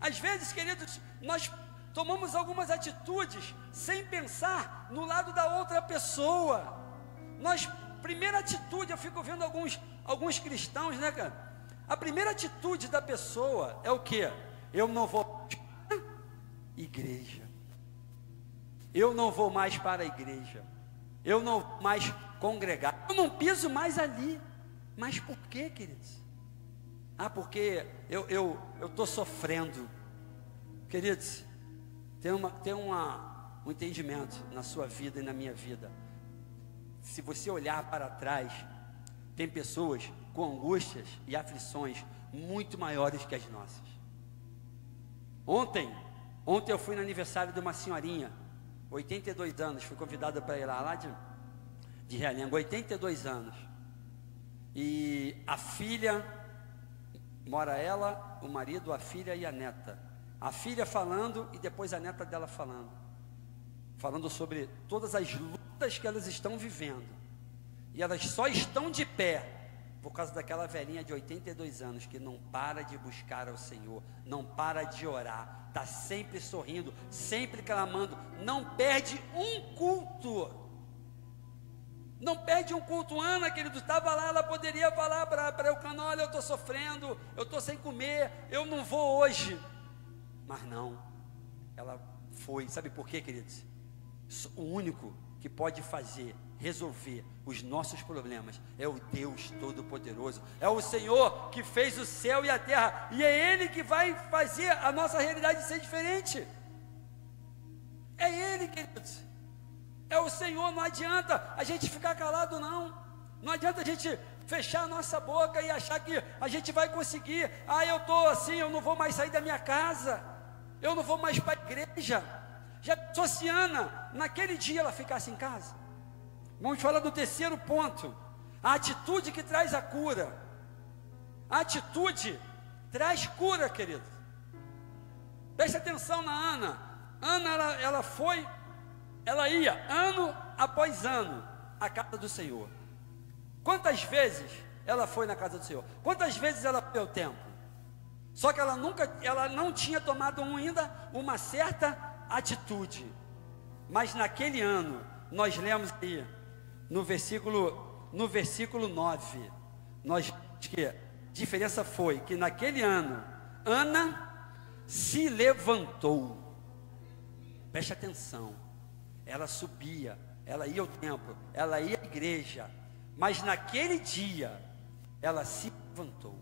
Às vezes, queridos, nós tomamos algumas atitudes sem pensar no lado da outra pessoa. Primeira atitude, eu fico vendo alguns cristãos, né, cara? A primeira atitude da pessoa é o quê? Eu não vou para a igreja. Eu não vou mais para a igreja. Eu não vou mais congregar. Eu não piso mais ali. Mas por quê, queridos? Porque eu estou sofrendo. Queridos, tem um entendimento na sua vida e na minha vida. Se você olhar para trás, tem pessoas com angústias e aflições muito maiores que as nossas. Ontem eu fui no aniversário de uma senhorinha, 82 anos, fui convidada para ir lá de Realengo, 82 anos. E a filha, mora ela, o marido, a filha e a neta. A filha falando e depois a neta dela falando sobre todas as lutas que elas estão vivendo. E elas só estão de pé por causa daquela velhinha de 82 anos que não para de buscar ao Senhor, não para de orar, está sempre sorrindo, sempre clamando, não perde um culto. Não perde um culto. Ana, querido, estava lá, ela poderia falar para Eucana: olha, eu estou sofrendo, eu estou sem comer, eu não vou hoje. Mas não, ela foi. Sabe por quê, queridos? O único que pode resolver os nossos problemas é o Deus Todo-Poderoso, é o Senhor que fez o céu e a terra, e é Ele que vai fazer a nossa realidade ser diferente. É Ele, queridos, é o Senhor. Não adianta a gente ficar calado, não adianta a gente fechar a nossa boca e achar que a gente vai conseguir. Eu estou assim, eu não vou mais sair da minha casa, eu não vou mais para a igreja. Já pensou se Ana, naquele dia, ela ficasse em casa? Vamos falar do terceiro ponto, a atitude que traz a cura. A atitude traz cura, querido. Preste atenção na Ana. Ana, ela ia ano após ano à casa do Senhor. Quantas vezes ela foi na casa do Senhor? Quantas vezes ela foi ao templo? Só que ela não tinha tomado ainda uma certa atitude. Mas naquele ano, nós lemos aí, no versículo 9, que a diferença foi que naquele ano, Ana se levantou. Preste atenção, ela subia, ela ia ao templo, ela ia à igreja, mas naquele dia, ela se levantou,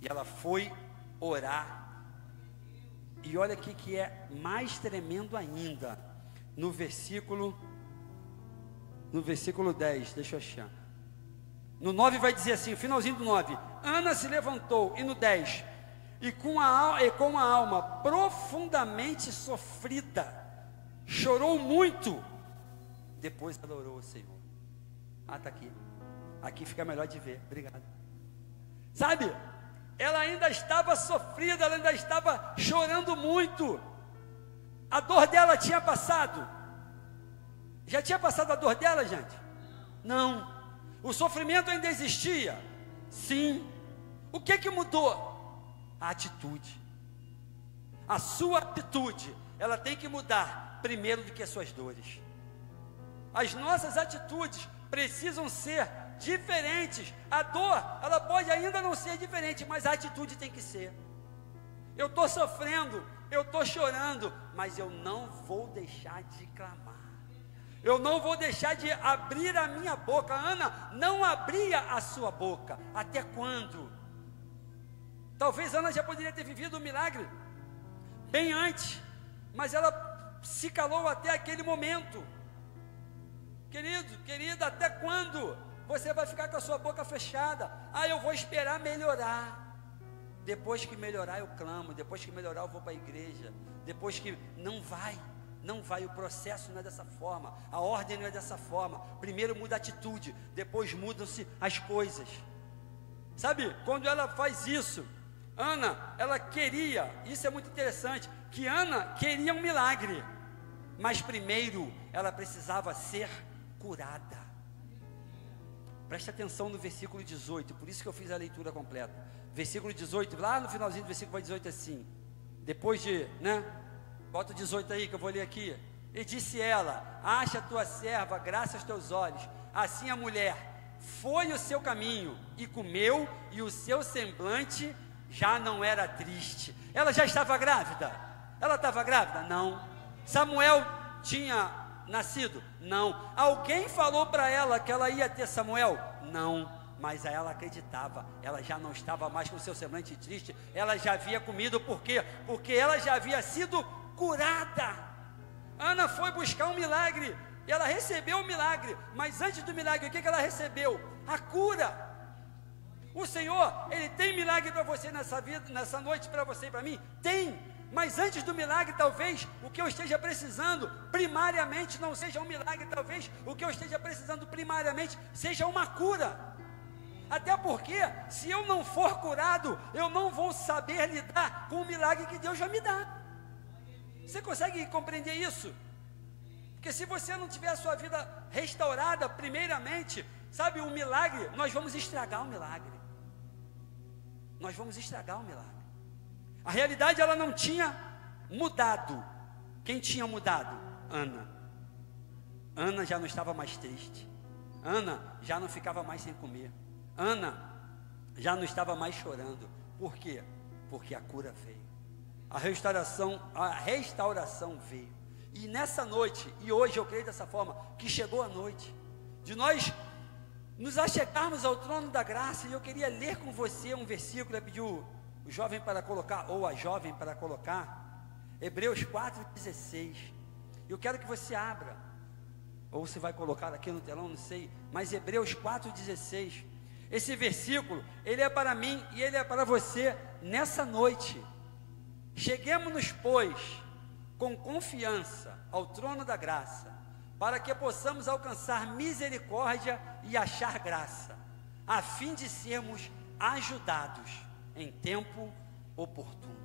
e ela foi orar. E olha aqui que é mais tremendo ainda, no versículo 10, deixa eu achar. No 9 vai dizer assim, finalzinho do 9: Ana se levantou, e no 10, e com a alma profundamente sofrida, chorou muito, depois ela orou ao Senhor. Está aqui fica melhor de ver, obrigado. Sabe, ela ainda estava sofrida, ela ainda estava chorando muito. A dor dela tinha passado. Já tinha passado a dor dela, gente? Não. O sofrimento ainda existia? Sim. O que mudou? A atitude. A sua atitude, ela tem que mudar primeiro do que as suas dores. As nossas atitudes precisam ser diferentes. A dor, ela pode ainda não ser diferente, mas a atitude tem que ser. Eu estou sofrendo, eu estou chorando, mas eu não vou deixar de clamar. Eu não vou deixar de abrir a minha boca. Ana não abria a sua boca. Até quando? Talvez Ana já poderia ter vivido um milagre bem antes, mas ela se calou até aquele momento. Querido, querida, até quando você vai ficar com a sua boca fechada? Eu vou esperar melhorar. Depois que melhorar eu clamo, depois que melhorar eu vou para a igreja. Depois que não vai, o processo não é dessa forma, a ordem não é dessa forma. Primeiro muda a atitude, depois mudam-se as coisas. Sabe, quando ela faz isso, Ana, ela queria, isso é muito interessante, que Ana queria um milagre, mas primeiro ela precisava ser curada. Preste atenção no versículo 18, por isso que eu fiz a leitura completa. Versículo 18, lá no finalzinho do versículo vai 18 assim. Depois de, bota o 18 aí que eu vou ler aqui. E disse ela: acha a tua serva, graça aos teus olhos. Assim a mulher foi o seu caminho e comeu, e o seu semblante já não era triste. Ela já estava grávida? Ela estava grávida? Não. Samuel tinha nascido? Não. Alguém falou para ela que ela ia ter Samuel? Não. Mas ela acreditava, ela já não estava mais com o seu semblante triste, ela já havia comido, por quê? Porque ela já havia sido curada. Ana foi buscar um milagre, ela recebeu o milagre, mas antes do milagre, o que ela recebeu? A cura. O Senhor, Ele tem milagre para você nessa vida, nessa noite, para você e para mim? Tem, mas antes do milagre, talvez, o que eu esteja precisando, primariamente, não seja um milagre, talvez, o que eu esteja precisando, primariamente, seja uma cura. Até porque, se eu não for curado, eu não vou saber lidar com o milagre que Deus já me dá. Você consegue compreender isso? Porque se você não tiver a sua vida restaurada, primeiramente, sabe, o milagre, nós vamos estragar o milagre. Nós vamos estragar o milagre. A realidade, ela não tinha mudado. Quem tinha mudado? Ana. Ana já não estava mais triste. Ana já não ficava mais sem comer. Ana já não estava mais chorando. Por quê? Porque a cura veio. A restauração veio. E nessa noite, e hoje eu creio dessa forma, que chegou a noite, de nós nos achegarmos ao trono da graça. E eu queria ler com você um versículo, pediu o jovem para colocar, ou a jovem para colocar, Hebreus 4,16. Eu quero que você abra, ou você vai colocar aqui no telão, não sei, mas Hebreus 4,16. Esse versículo, ele é para mim e ele é para você nessa noite. Cheguemos-nos, pois, com confiança ao trono da graça, para que possamos alcançar misericórdia e achar graça, a fim de sermos ajudados em tempo oportuno.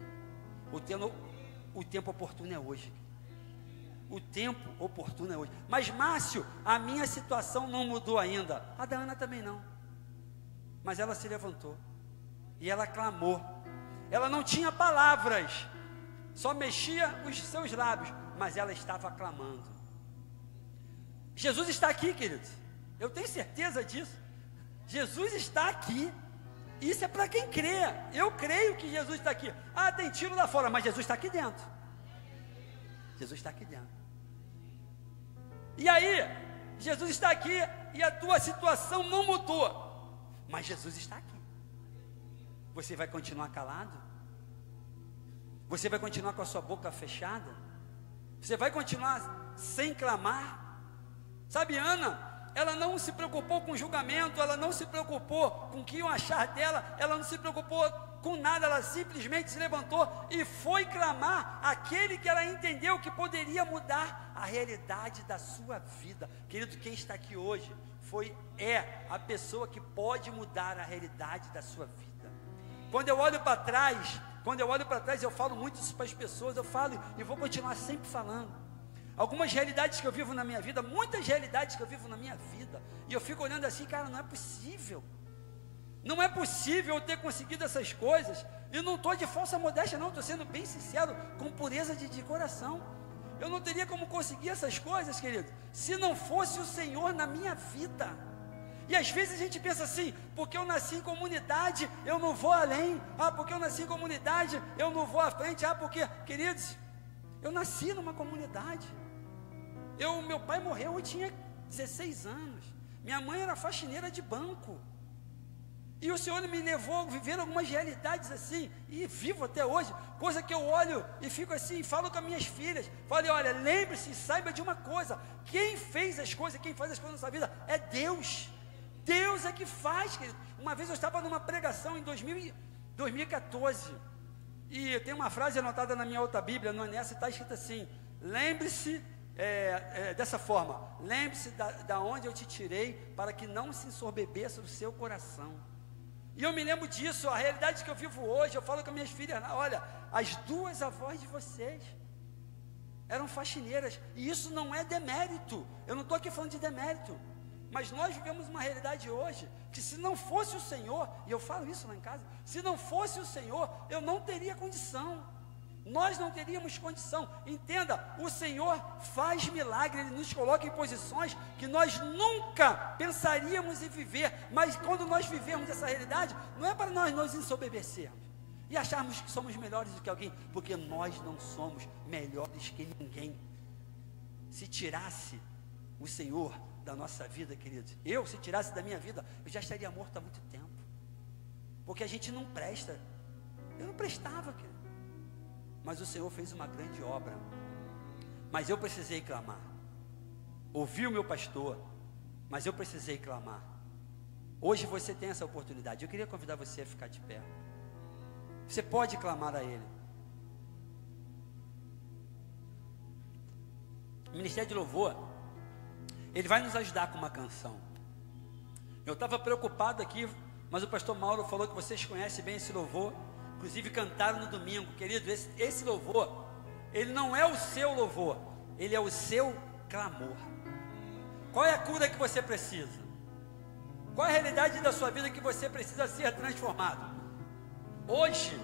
O tempo oportuno é hoje. O tempo oportuno é hoje. Mas, Márcio, a minha situação não mudou ainda. A da Ana também não. Mas ela se levantou e ela clamou. Ela não tinha palavras, só mexia os seus lábios, mas ela estava clamando. Jesus está aqui, queridos. Eu tenho certeza disso. Jesus está aqui. Isso é para quem crê. Eu creio que Jesus está aqui. Ah, tem tiro lá fora, mas Jesus está aqui dentro. Jesus está aqui dentro. E aí, Jesus está aqui e a tua situação não mudou, mas Jesus está aqui. Você vai continuar calado? Você vai continuar com a sua boca fechada? Você vai continuar sem clamar? Sabe, Ana, ela não se preocupou com julgamento, ela não se preocupou com o que iam achar dela, ela não se preocupou com nada, ela simplesmente se levantou e foi clamar aquele que ela entendeu que poderia mudar a realidade da sua vida. Querido, quem está aqui hoje é a pessoa que pode mudar a realidade da sua vida. Quando eu olho para trás, eu falo muito isso para as pessoas, eu falo e vou continuar sempre falando. Algumas realidades que eu vivo na minha vida, muitas realidades que eu vivo na minha vida, e eu fico olhando assim, cara, não é possível. Não é possível eu ter conseguido essas coisas. E não estou de falsa modéstia não, estou sendo bem sincero, com pureza de coração. Eu não teria como conseguir essas coisas, querido, se não fosse o Senhor na minha vida. E às vezes a gente pensa assim, porque eu nasci em comunidade, eu não vou além. Ah, porque eu nasci em comunidade, eu não vou à frente. Ah, porque, queridos, eu nasci numa comunidade. Meu pai morreu, eu tinha 16 anos. Minha mãe era faxineira de banco. E o Senhor me levou a viver algumas realidades assim, e vivo até hoje, coisa que eu olho e fico assim, falo com as minhas filhas, falei, olha, lembre-se, saiba de uma coisa, quem fez as coisas, quem faz as coisas na nossa vida é Deus. Deus é que faz, querido. Uma vez eu estava numa pregação em 2014, e tem uma frase anotada na minha outra Bíblia, não é nessa, está escrito assim, lembre-se, dessa forma, lembre-se da onde eu te tirei, para que não se ensorbebeça o seu coração. E eu me lembro disso, a realidade que eu vivo hoje, eu falo com minhas filhas, olha, as duas avós de vocês eram faxineiras, e isso não é demérito, eu não estou aqui falando de demérito, Mas nós vivemos uma realidade hoje, que se não fosse o Senhor, e eu falo isso lá em casa, se não fosse o Senhor, eu não teria condição. Nós não teríamos condição. Entenda, o Senhor faz milagre, Ele nos coloca em posições que nós nunca pensaríamos em viver. Mas quando nós vivemos essa realidade, não é para nós nos ensoberbecermos e acharmos que somos melhores do que alguém, porque nós não somos melhores que ninguém. Se tirasse o Senhor da nossa vida, queridos, se tirasse da minha vida, eu já estaria morto há muito tempo, porque a gente não presta. Eu não prestava, querido. Mas o Senhor fez uma grande obra. Mas eu precisei clamar. Ouvi o meu pastor, mas eu precisei clamar. Hoje você tem essa oportunidade. Eu queria convidar você a ficar de pé. Você pode clamar a Ele. O Ministério de Louvor, ele vai nos ajudar com uma canção. Eu estava preocupado aqui, mas o pastor Mauro falou que vocês conhecem bem esse louvor. Inclusive cantaram no domingo. Querido, esse louvor, ele não é o seu louvor, ele é o seu clamor. Qual é a cura que você precisa? Qual é a realidade da sua vida que você precisa ser transformado? Hoje,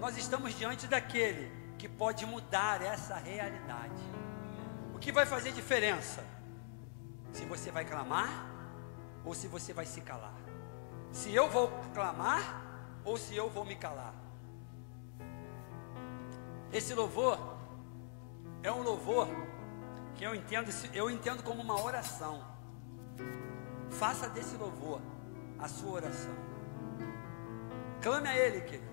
nós estamos diante daquele que pode mudar essa realidade. O que vai fazer diferença? Se você vai clamar ou se você vai se calar. Se eu vou clamar ou se eu vou me calar. Esse louvor é um louvor que eu entendo como uma oração. Faça desse louvor a sua oração. Clame a Ele, querido.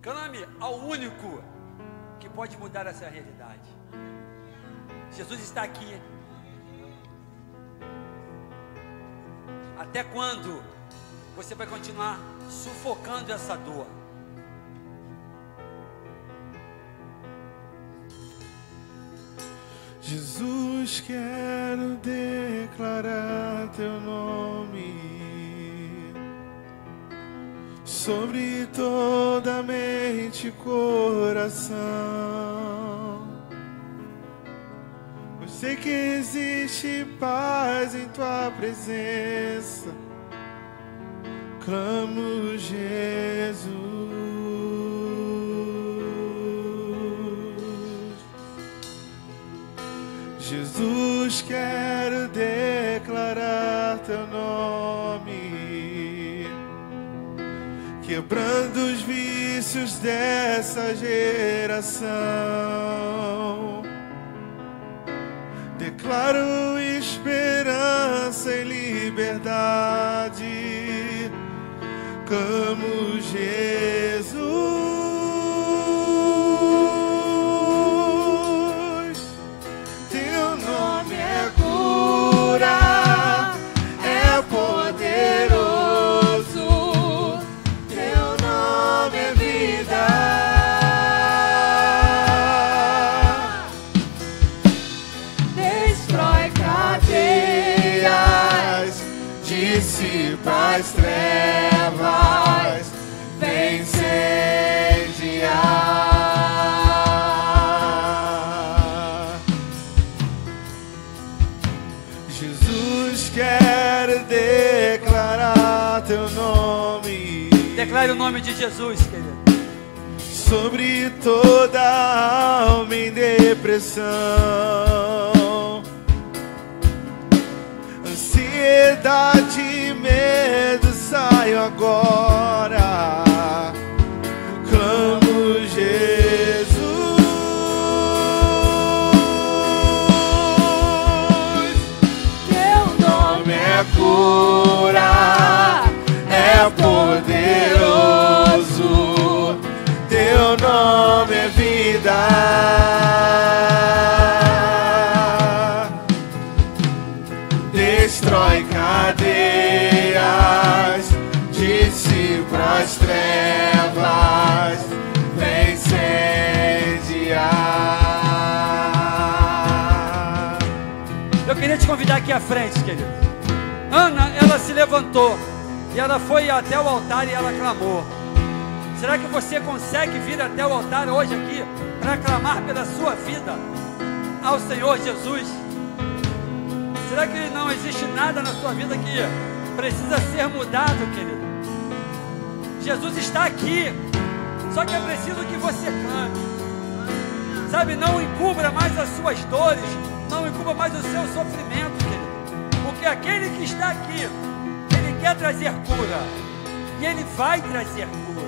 Clame ao único que pode mudar essa realidade. Jesus está aqui. Até quando você vai continuar sufocando essa dor? Jesus, quero declarar teu nome sobre toda mente e coração. Eu sei que existe paz em tua presença. Clamo, Jesus. Jesus, quero declarar teu nome, quebrando os vícios dessa geração. Declaro esperança e liberdade. Clamo, Jesus. As trevas vem incendiar. Jesus, quer declarar teu nome. Declare o nome de Jesus, querido. Sobre toda alma em depressão, ansiedade, medo, saio agora. Clamo, Jesus. Teu nome é cura, é poderoso. Teu nome é vida. Destrói cadeias, dissipa as trevas, vem incendiar. Eu queria te convidar aqui à frente, querido. Ana, ela se levantou e ela foi até o altar e ela clamou. Será que você consegue vir até o altar hoje aqui para clamar pela sua vida ao Senhor Jesus? Será Será que não existe nada na sua vida que precisa ser mudado, querido? Jesus está aqui, só que é preciso que você clame. Sabe, não encubra mais as suas dores, não encubra mais o seu sofrimento, querido. Porque aquele que está aqui, ele quer trazer cura. E ele vai trazer cura.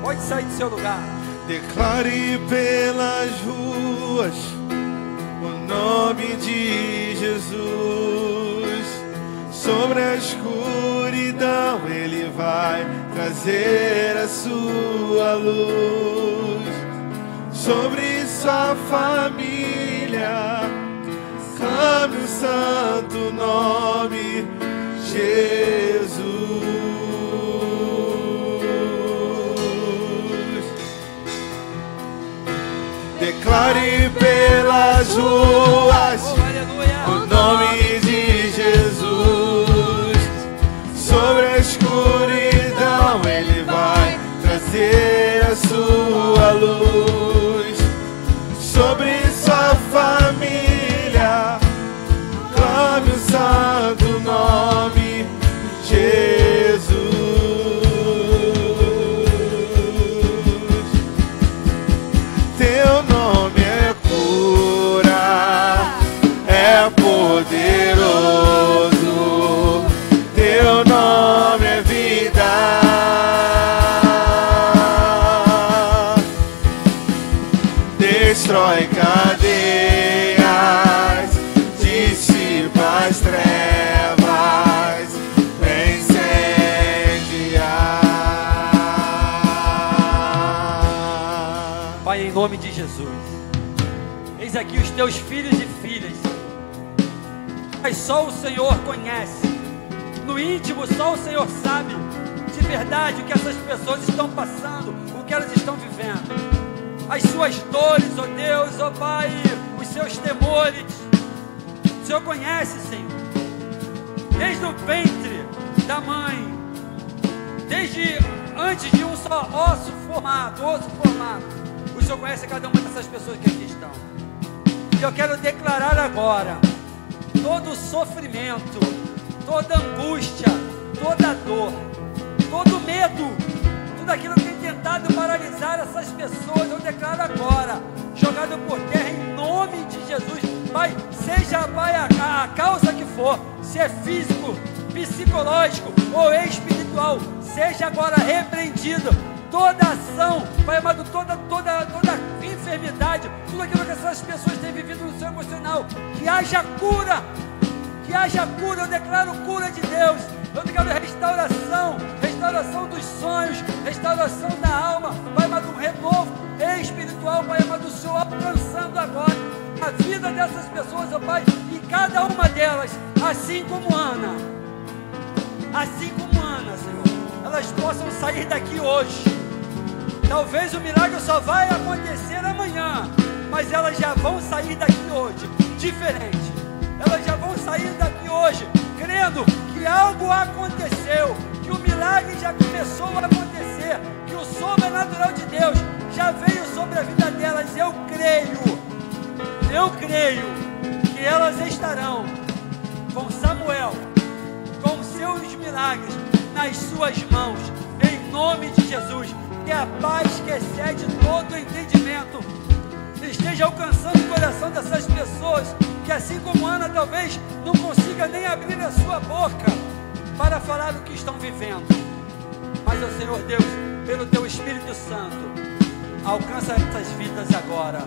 Pode sair do seu lugar. Declare pelas ruas o nome de Jesus. Sobre a escuridão ele vai trazer a sua luz. Sobre sua família clame o santo nome Jesus. Declare pelas ruas o nome de Jesus. Sobre a escuridão ele vai trazer a sua luz. Sobre sua família clame o santo nome Jesus. Teu nome é cura, é poderoso. Teu nome é vida. Destrói cadeias, dissipa as trevas, incendiar. Pai, em nome de Jesus, eis aqui os teus filhos e filhas, mas só o Senhor conhece, no íntimo só o Senhor sabe, de verdade, o que essas pessoas estão passando, o que elas estão vivendo, as suas dores, ó Deus, ó Pai, os seus temores, o Senhor conhece, Senhor, desde o ventre da mãe, desde antes de um só osso formado, o Senhor conhece cada uma dessas pessoas que aqui estão. E eu quero declarar agora, todo sofrimento, toda angústia, toda dor, todo medo, tudo aquilo que tem tentado paralisar essas pessoas, eu declaro agora, jogado por terra em nome de Jesus. Pai, seja, Pai, a causa que for, se é físico, psicológico ou espiritual, seja agora repreendido toda ação, Pai amado, toda enfermidade, tudo aquilo que essas pessoas têm vivido no seu emocional, que haja cura, eu declaro cura de Deus, eu declaro restauração dos sonhos, restauração da alma, Pai amado, um renovo espiritual, Pai amado, o Senhor alcançando agora a vida dessas pessoas, ó Pai, e cada uma delas, assim como Ana, Senhor, elas possam sair daqui hoje. Talvez o milagre só vai acontecer amanhã, mas elas já vão sair daqui hoje, diferente. Elas já vão sair daqui hoje, crendo que algo aconteceu, que o milagre já começou a acontecer, que o sobrenatural de Deus já veio sobre a vida delas. Eu creio que elas estarão com Samuel, com seus milagres nas suas mãos, em nome de Jesus. Que a paz que excede todo o entendimento esteja alcançando o coração dessas pessoas, que assim como Ana talvez não consiga nem abrir a sua boca para falar o que estão vivendo, mas ó Senhor Deus, pelo Teu Espírito Santo, alcança essas vidas agora,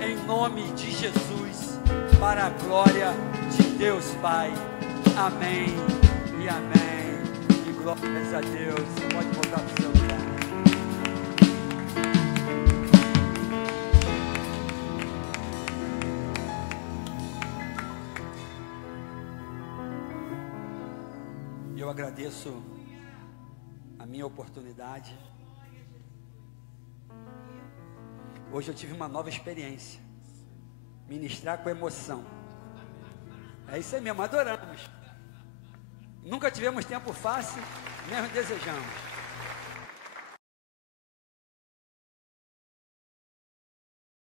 em nome de Jesus, para a glória de Deus Pai. Amém e amém, e glórias a Deus. Pode voltar para o seu lugar. Eu agradeço a minha oportunidade. Hoje eu tive uma nova experiência. Ministrar com emoção. É isso aí mesmo, adoramos. Nunca tivemos tempo fácil, mesmo desejamos.